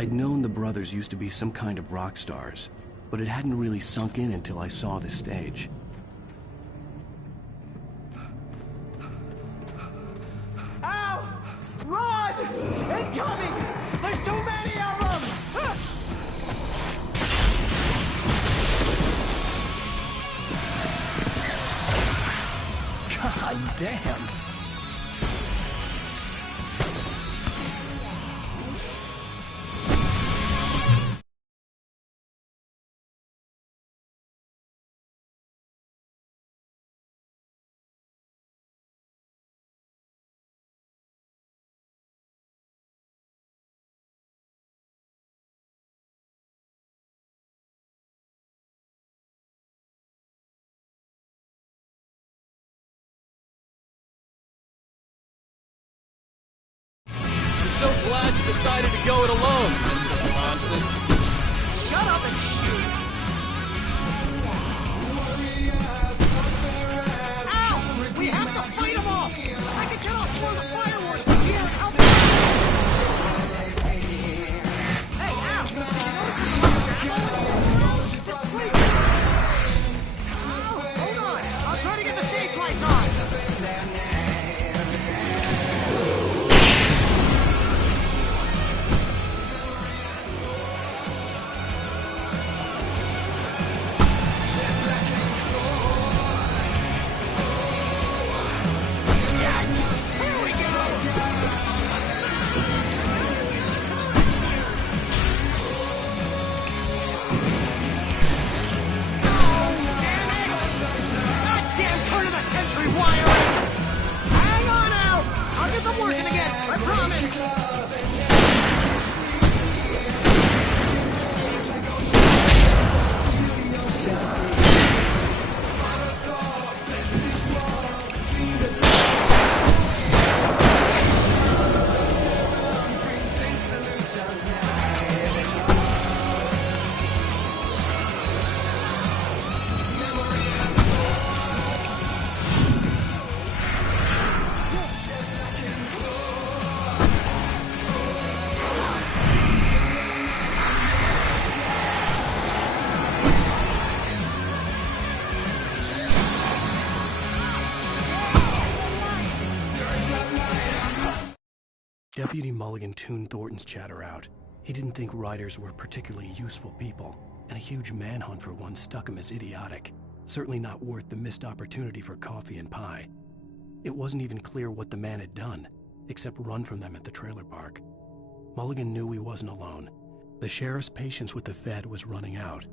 I'd known the brothers used to be some kind of rock stars, but it hadn't really sunk in until I saw the stage. Ow! Run! Incoming! There's too many of them! God damn! So glad you decided to go it alone, Mr. Bronson. Shut up and shoot! Ow! We have to fight them off! I can set off more of the fireworks from here and help you! Hey, Al! Did you notice there's a lot of ammo? This place is... Oh, hold on! I'll try to get the stage lights on! Century wire! Hang on, Al! I'll get them working again, I promise! Deputy Mulligan tuned Thornton's chatter out. He didn't think riders were particularly useful people, and a huge manhunt for one struck him as idiotic. Certainly not worth the missed opportunity for coffee and pie. It wasn't even clear what the man had done, except run from them at the trailer park. Mulligan knew he wasn't alone. The sheriff's patience with the Fed was running out.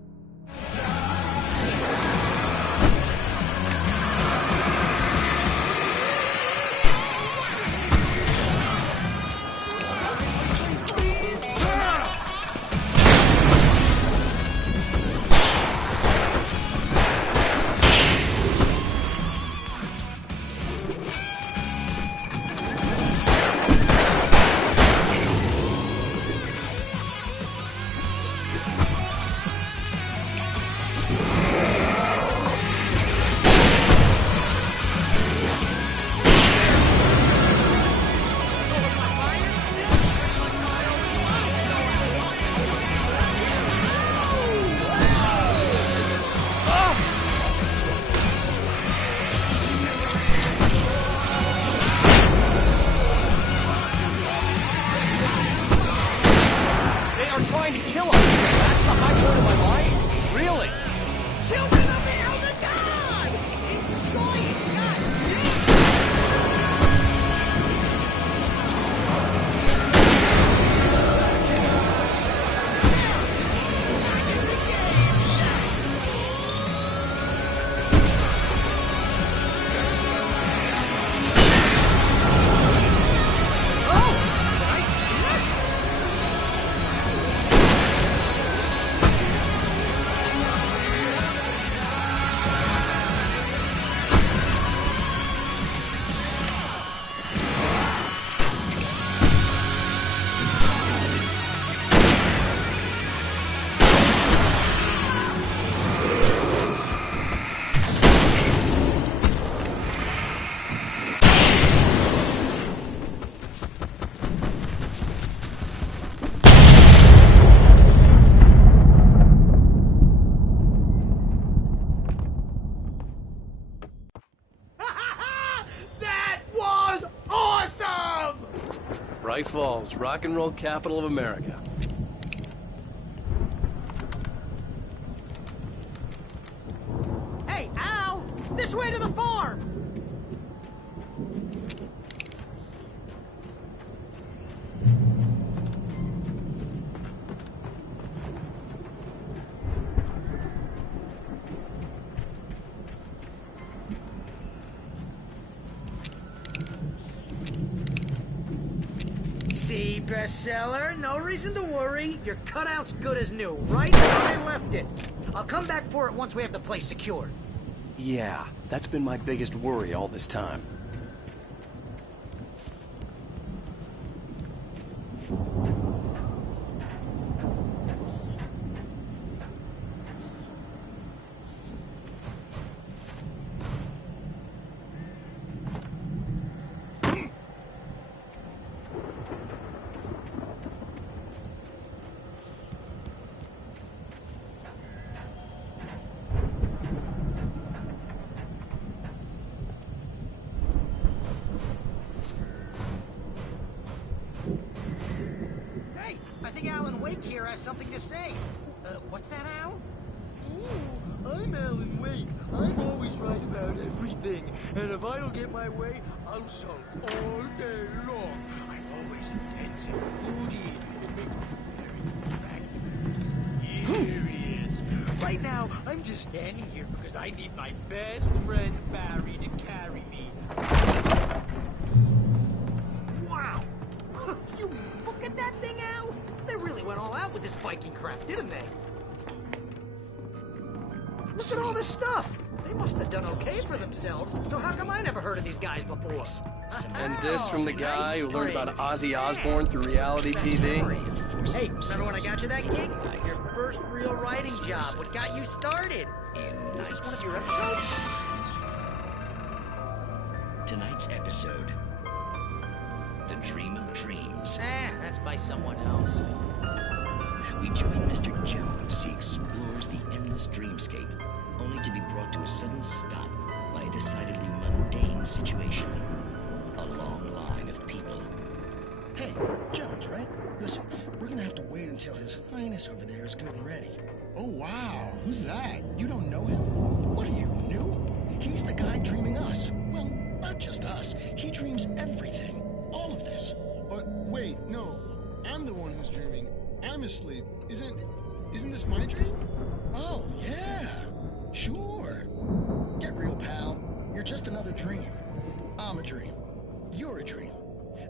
Trying to kill us. That's the high point of my mind? Really? Children of the Elder God! Enjoy it, God Falls, rock and roll capital of America. Hey, Al! This way to the farm! See, bestseller, no reason to worry. Your cutout's good as new, right where I left it. I'll come back for it once we have the place secured. Yeah, that's been my biggest worry all this time. Hey, I think Alan Wake here has something to say. What's that, Al? I'm Alan Wake. I'm always right about everything. And if I don't get my way, I'll sulk all day long. I'm always intense and moody. It makes me very attractive and serious. Right now, I'm just standing here because I need my best friend Barry to carry me. Wow! You look at that thing, Al! They really went all out with this Viking crap, didn't they? Look at all this stuff! They must have done okay for themselves, so how come I never heard of these guys before? And this from the guy who learned about Ozzy Osbourne through reality TV? Hey, remember when I got you that gig? Your first real writing job, what got you started? Is this one of your episodes? Tonight's episode, The Dream of Dreams. That's by someone else. We join Mr. Jones as he explores the endless dreamscape, only to be brought to a sudden stop by a decidedly mundane situation. A long line of people. Hey, Jones, right? Listen, we're gonna have to wait until His Highness over there is good and ready. Oh, wow. Who's that? You don't know him? What are you, new? He's the guy dreaming us. Well, not just us. He dreams everything. All of this. But wait, no. I'm the one who's dreaming. I'm asleep. Isn't this my dream? Oh, yeah. Sure. Get real, pal. You're just another dream. I'm a dream. You're a dream.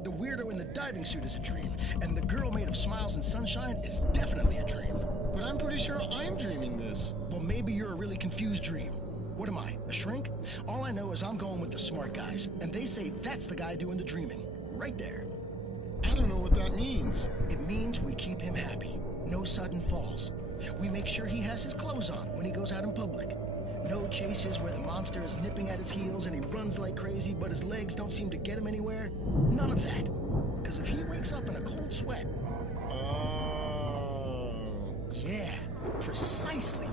The weirdo in the diving suit is a dream, and the girl made of smiles and sunshine is definitely a dream. But I'm pretty sure I'm dreaming this. Well, maybe you're a really confused dream. What am I, a shrink? All I know is I'm going with the smart guys, and they say that's the guy doing the dreaming. Right there. I don't know what that means. It means we keep him happy. No sudden falls. We make sure he has his clothes on when he goes out in public. No chases where the monster is nipping at his heels and he runs like crazy, but his legs don't seem to get him anywhere. None of that. Because if he wakes up in a cold sweat... Yeah, precisely.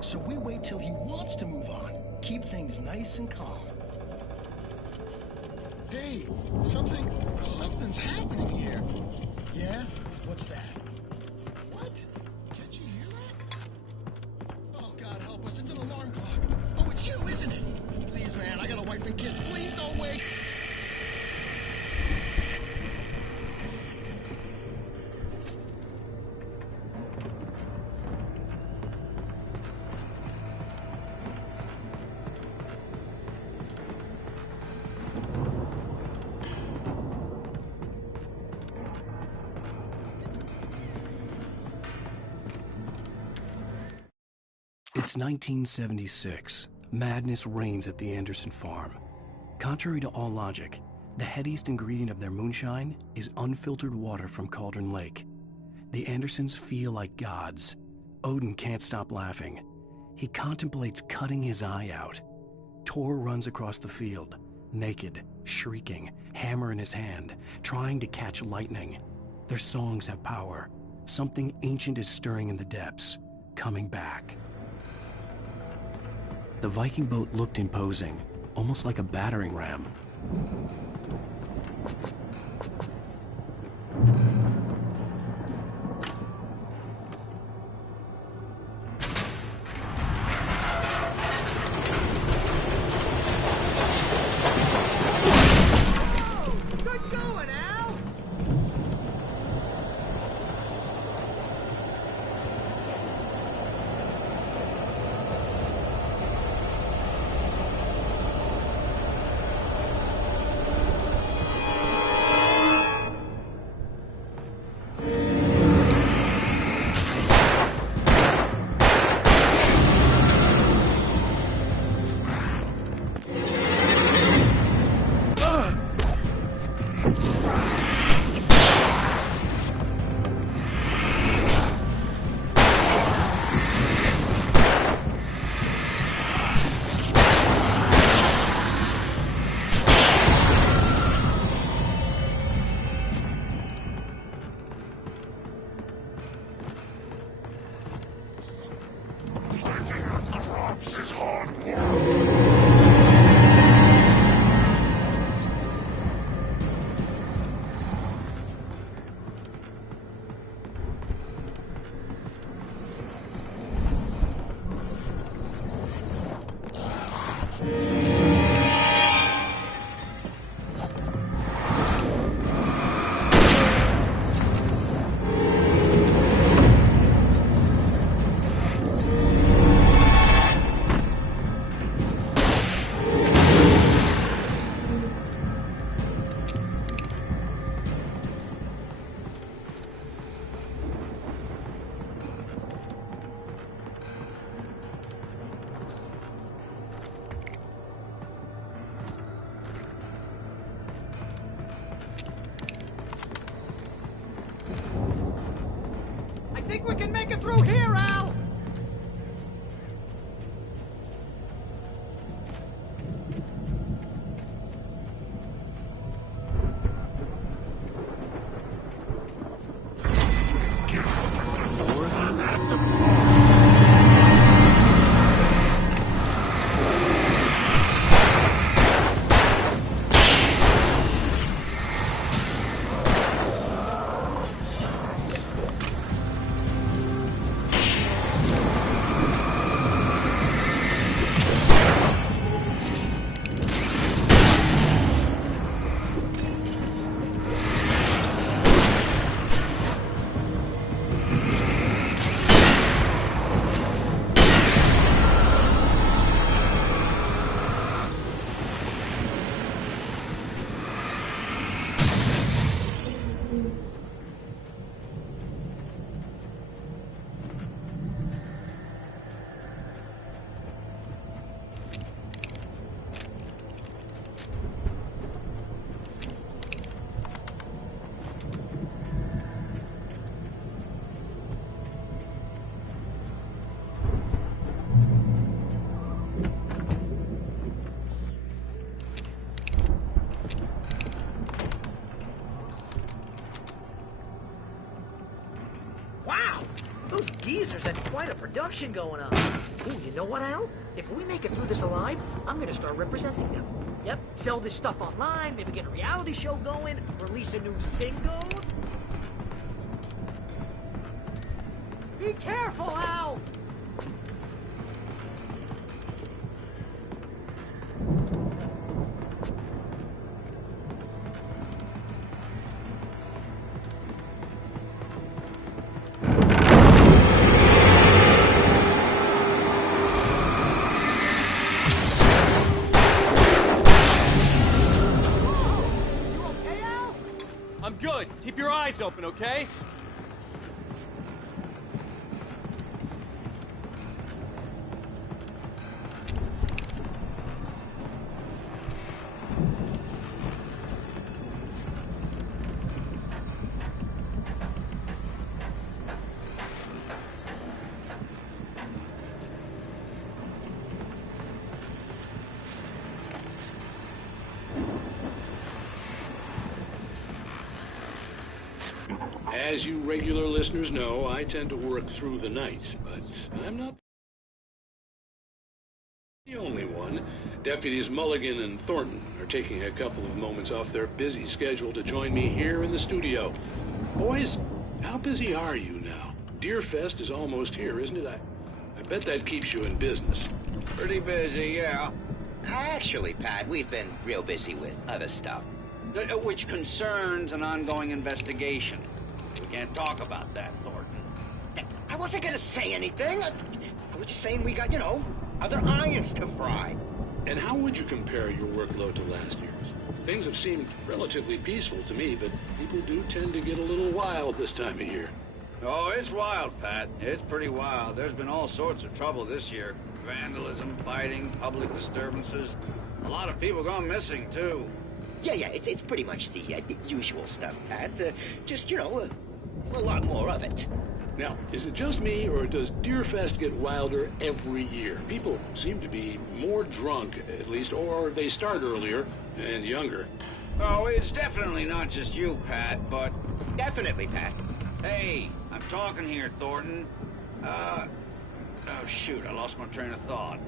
So we wait till he wants to move on. Keep things nice and calm. Hey, something's happening here. Yeah? What's that? What? Can't you hear that? Oh, God help us, it's an alarm clock. Oh, it's you, isn't it? Please, man, I got a wife and kids. Please don't wait. It's 1976. Madness reigns at the Anderson farm. Contrary to all logic, the headiest ingredient of their moonshine is unfiltered water from Cauldron Lake. The Andersons feel like gods. Odin can't stop laughing. He contemplates cutting his eye out. Tor runs across the field, naked, shrieking, hammer in his hand, trying to catch lightning. Their songs have power. Something ancient is stirring in the depths, coming back. The Viking boat looked imposing, almost like a battering ram. Cops is hard work. I think we can make it through here, Al! Wow! Those geezers had quite a production going on. Ooh, you know what, Al? If we make it through this alive, I'm gonna start representing them. Yep, sell this stuff online, maybe get a reality show going, release a new single. Be careful, Al! I'm good. Keep your eyes open, okay? As you regular listeners know, I tend to work through the night, but I'm not the only one. Deputies Mulligan and Thornton are taking a couple of moments off their busy schedule to join me here in the studio. Boys, how busy are you now? Deerfest is almost here, isn't it? I bet that keeps you in business. Pretty busy, yeah. Actually, Pat, we've been real busy with other stuff, which concerns an ongoing investigation. We can't talk about that, Thornton. I wasn't gonna say anything. I was just saying we got, you know, other irons to fry. And how would you compare your workload to last year's? Things have seemed relatively peaceful to me, but people do tend to get a little wild this time of year. Oh, it's wild, Pat. It's pretty wild. There's been all sorts of trouble this year. Vandalism, fighting, public disturbances. A lot of people gone missing, too. Yeah, it's pretty much the usual stuff, Pat. Just, you know, a lot more of it. Now, is it just me, or does Deerfest get wilder every year? People seem to be more drunk, at least, or they start earlier and younger. Oh, it's definitely not just you, Pat, but... Definitely, Pat. Hey, I'm talking here, Thornton. Oh, shoot, I lost my train of thought.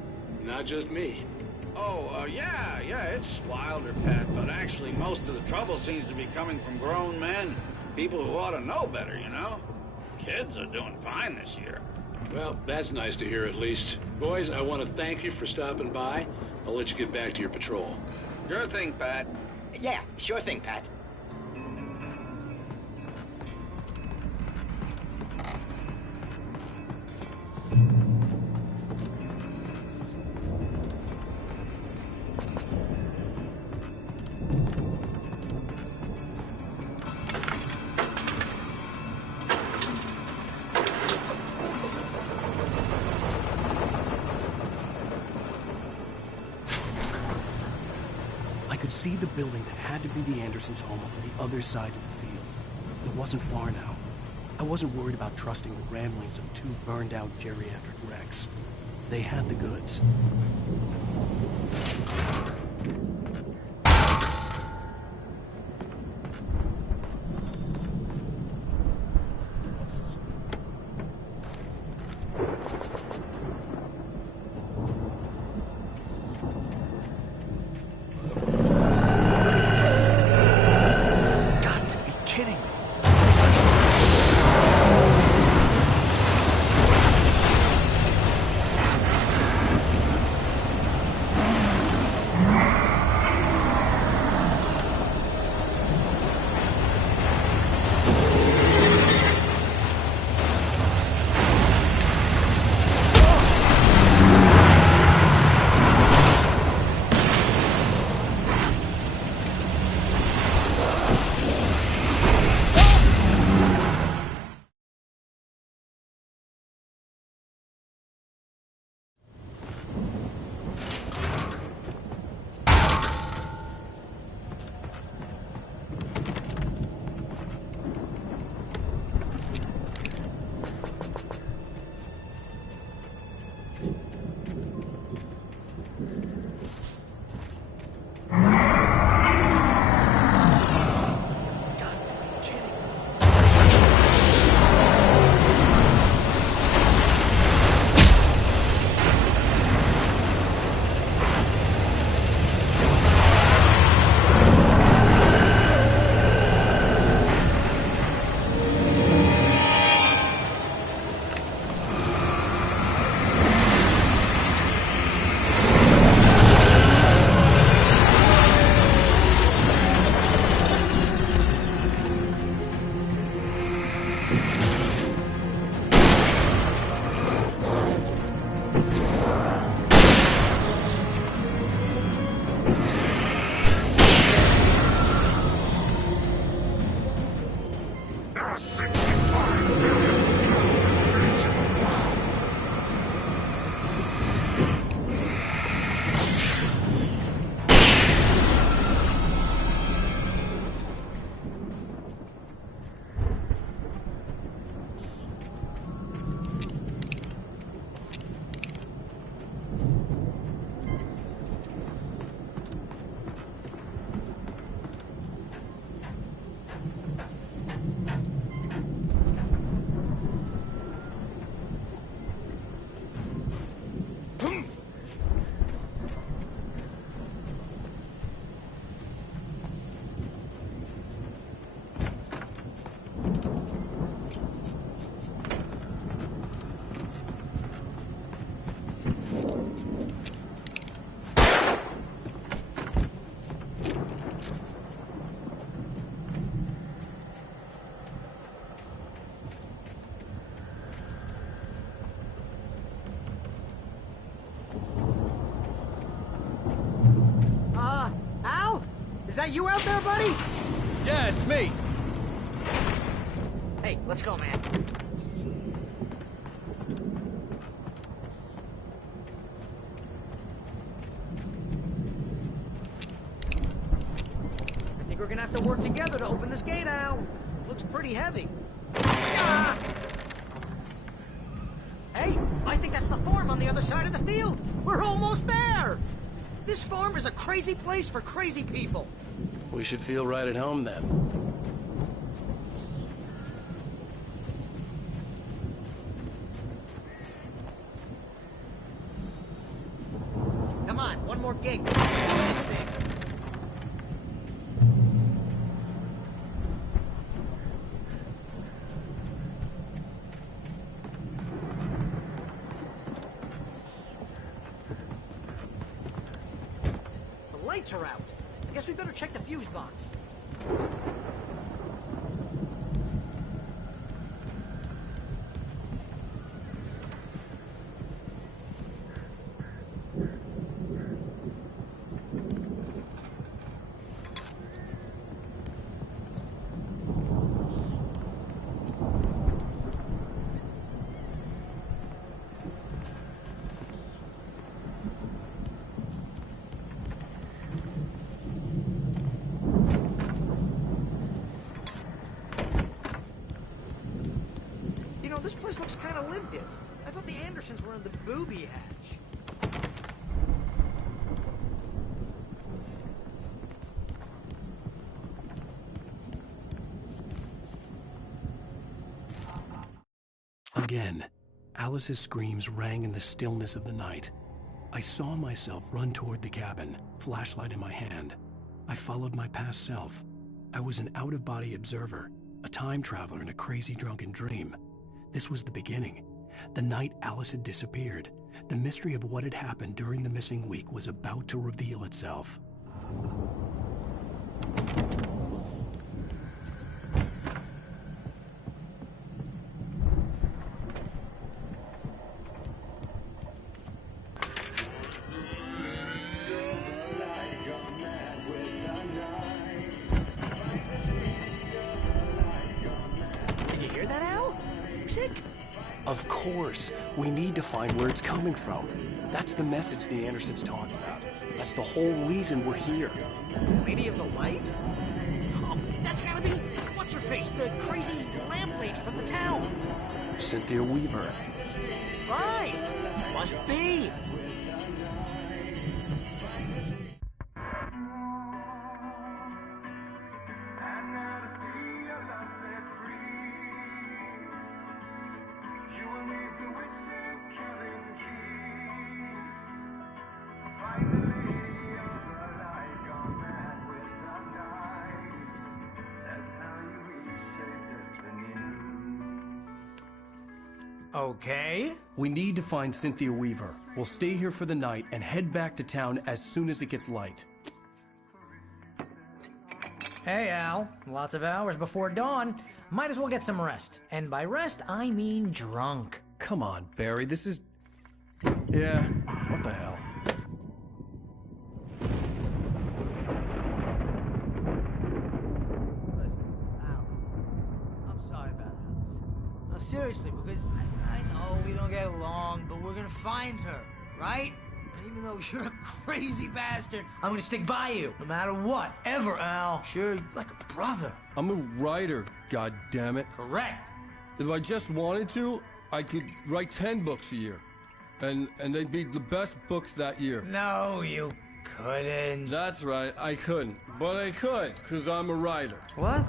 Not just me. Oh, yeah, it's wilder, Pat, but actually most of the trouble seems to be coming from grown men. People who ought to know better, you know? Kids are doing fine this year. Well, that's nice to hear at least. Boys, I want to thank you for stopping by. I'll let you get back to your patrol. Sure thing, Pat. Yeah, sure thing, Pat. I could see the building that had to be the Andersons' home on the other side of the field. It wasn't far now. I wasn't worried about trusting the ramblings of two burned-out geriatric wrecks. They had the goods. Is that you out there, buddy? Yeah, it's me. Hey, let's go, man. I think we're gonna have to work together to open this gate, Al. Looks pretty heavy. Ah! Hey, I think that's the farm on the other side of the field. We're almost there. This farm is a crazy place for crazy people. We should feel right at home then. one more gig. This thing. The lights are out. I guess we better check the fuse box. You know, this place looks kind of lived in. I thought the Andersons were in the booby hatch. Again, Alice's screams rang in the stillness of the night. I saw myself run toward the cabin, flashlight in my hand. I followed my past self. I was an out-of-body observer, a time traveler in a crazy drunken dream. This was the beginning. The night Alice had disappeared. The mystery of what had happened during the missing week was about to reveal itself. Can you hear that, Al? Music? Of course. We need to find where it's coming from. That's the message the Andersons talked about. That's the whole reason we're here. Lady of the Light? Oh, that's gotta be... What's-her-face? The crazy lamp lady from the town. Cynthia Weaver. Right. Must be. Okay. We need to find Cynthia Weaver. We'll stay here for the night and head back to town as soon as it gets light. Hey, Al. Lots of hours before dawn. Might as well get some rest. And by rest, I mean drunk. Come on, Barry, this is... Yeah, what the hell? I'm sorry about Alice. No, seriously, because I know we don't get along, but we're gonna find her, right? And even though you're a crazy bastard, I'm gonna stick by you, no matter what, ever, Al. Sure, like a brother. I'm a writer, goddammit. Correct. If I just wanted to, I could write 10 books a year. And they'd be the best books that year. No, you couldn't. That's right, I couldn't. But I could, because I'm a writer. What?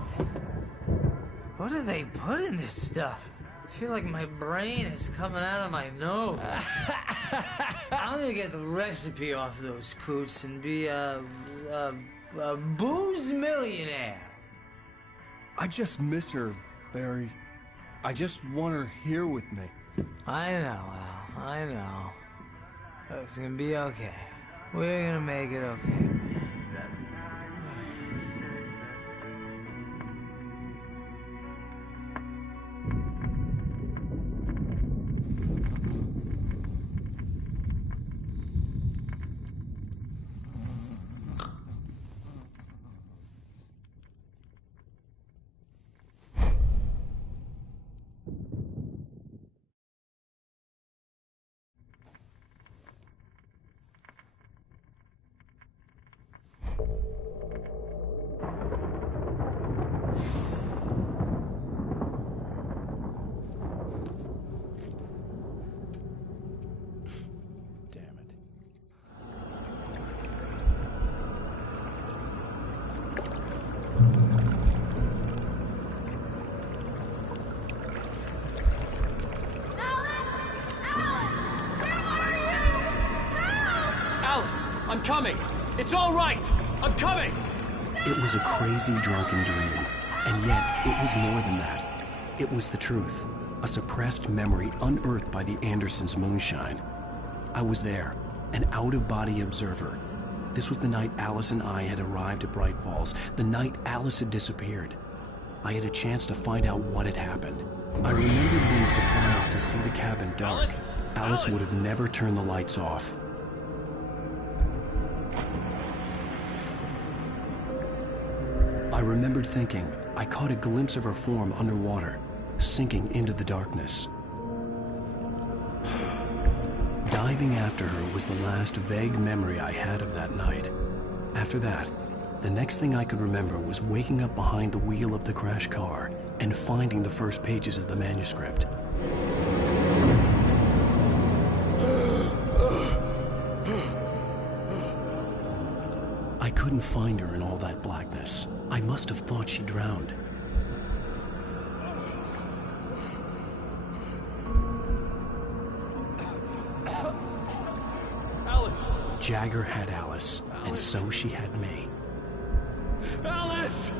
What do they put in this stuff? I feel like my brain is coming out of my nose. I'm gonna get the recipe off those coots and be a booze millionaire. I just miss her, Barry. I just want her here with me. I know, Al. I know. It's gonna be okay. We're gonna make it okay. Alice, I'm coming. It's all right. I'm coming. It was a crazy, drunken dream. And yet, it was more than that. It was the truth. A suppressed memory unearthed by the Andersons' moonshine. I was there, an out-of-body observer. This was the night Alice and I had arrived at Bright Falls, the night Alice had disappeared. I had a chance to find out what had happened. I remembered being surprised to see the cabin dark. Alice would have never turned the lights off. I remembered thinking I caught a glimpse of her form underwater, sinking into the darkness. Diving after her was the last vague memory I had of that night. After that, the next thing I could remember was waking up behind the wheel of the crashed car and finding the first pages of the manuscript. I couldn't find her in all that blackness. I must have thought she drowned. Alice! Jagger had Alice, and so she had me. Alice!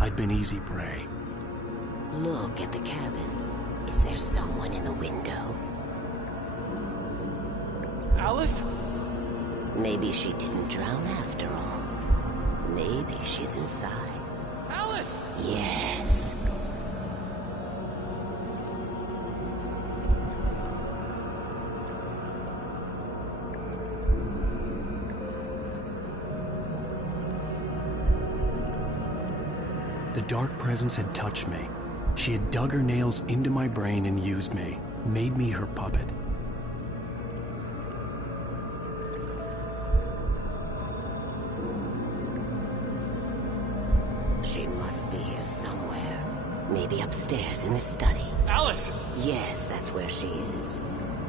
I'd been easy prey. Look at the cabin. Is there someone in the window? Alice? Maybe she didn't drown after all. Maybe she's inside. Alice! Yes. The dark presence had touched me. She had dug her nails into my brain and used me, made me her puppet. She must be here somewhere. Maybe upstairs in the study. Alice! Yes, that's where she is.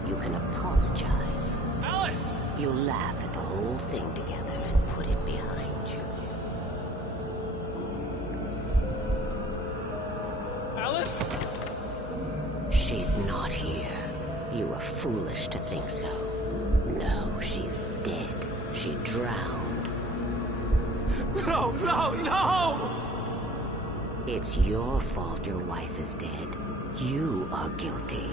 You can apologize. Alice! You'll laugh at the whole thing together and put it behind you. Alice? She's not here. You were foolish to think so. No, she's dead. She drowned. No, no, no! It's your fault your wife is dead. You are guilty.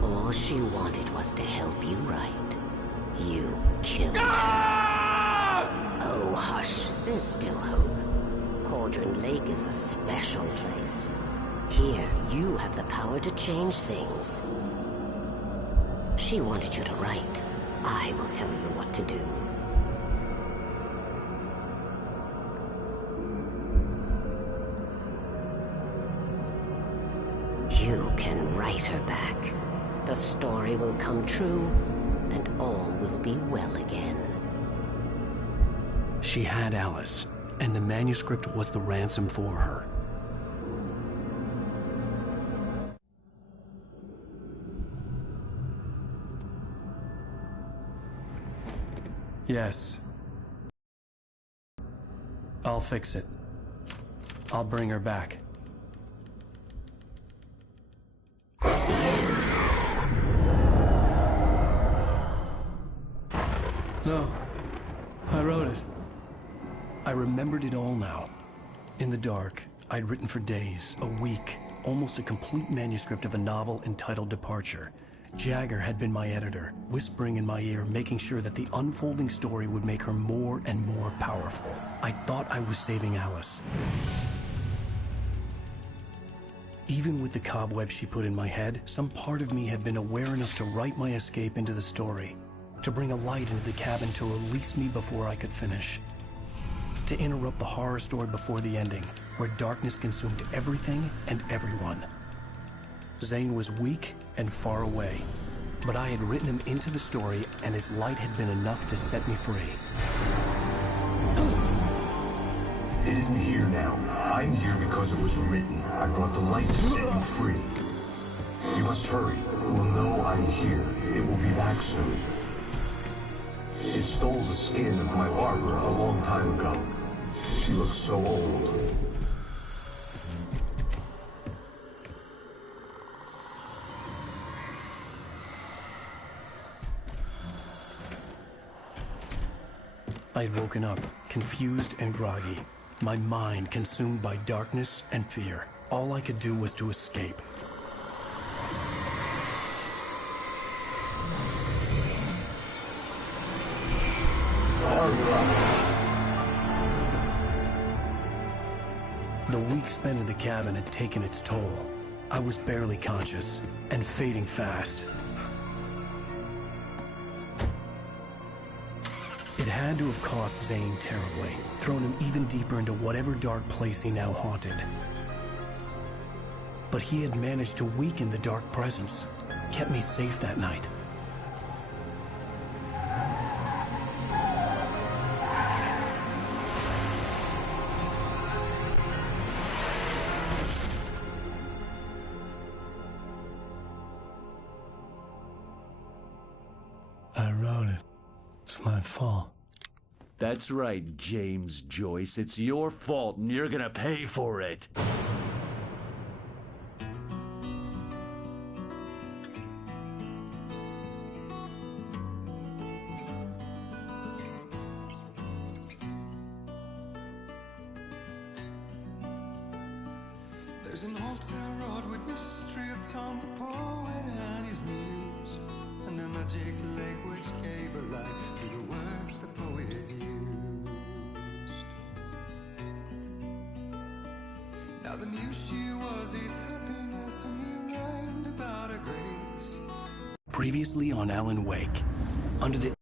All she wanted was to help you right. You killed her. Oh, hush. There's still hope. Cauldron Lake is a special place. Here, you have the power to change things. She wanted you to write. I will tell you what to do. You can write her back. The story will come true, and all will be well again. She had Alice, and the manuscript was the ransom for her. Yes. I'll fix it. I'll bring her back. No. I wrote it. I remembered it all now. In the dark, I'd written for days, a week, almost a complete manuscript of a novel entitled Departure. Jagger had been my editor, whispering in my ear, making sure that the unfolding story would make her more and more powerful. I thought I was saving Alice. Even with the cobwebs she put in my head, some part of me had been aware enough to write my escape into the story, to bring a light into the cabin to release me before I could finish, to interrupt the horror story before the ending, where darkness consumed everything and everyone. Zane was weak and far away, but I had written him into the story, and his light had been enough to set me free. It isn't here now. I'm here because it was written. I brought the light to set you free. You must hurry. It will know I'm here. It will be back soon. It stole the skin of my Barbara a long time ago. She looks so old. I had woken up, confused and groggy, my mind consumed by darkness and fear. All I could do was to escape. The week spent in the cabin had taken its toll. I was barely conscious, and fading fast. It had to have cost Zane terribly, thrown him even deeper into whatever dark place he now haunted. But he had managed to weaken the dark presence, kept me safe that night. I wrote it. It's my fault. That's right, James Joyce. It's your fault, and you're gonna pay for it. There's an old town road with mystery of Tom the poet and his muse, and a magic lake which gave a light to the words the poet used. Now the muse she was his happiness, and he rhymed about her grace. Previously on Alan Wake. Under the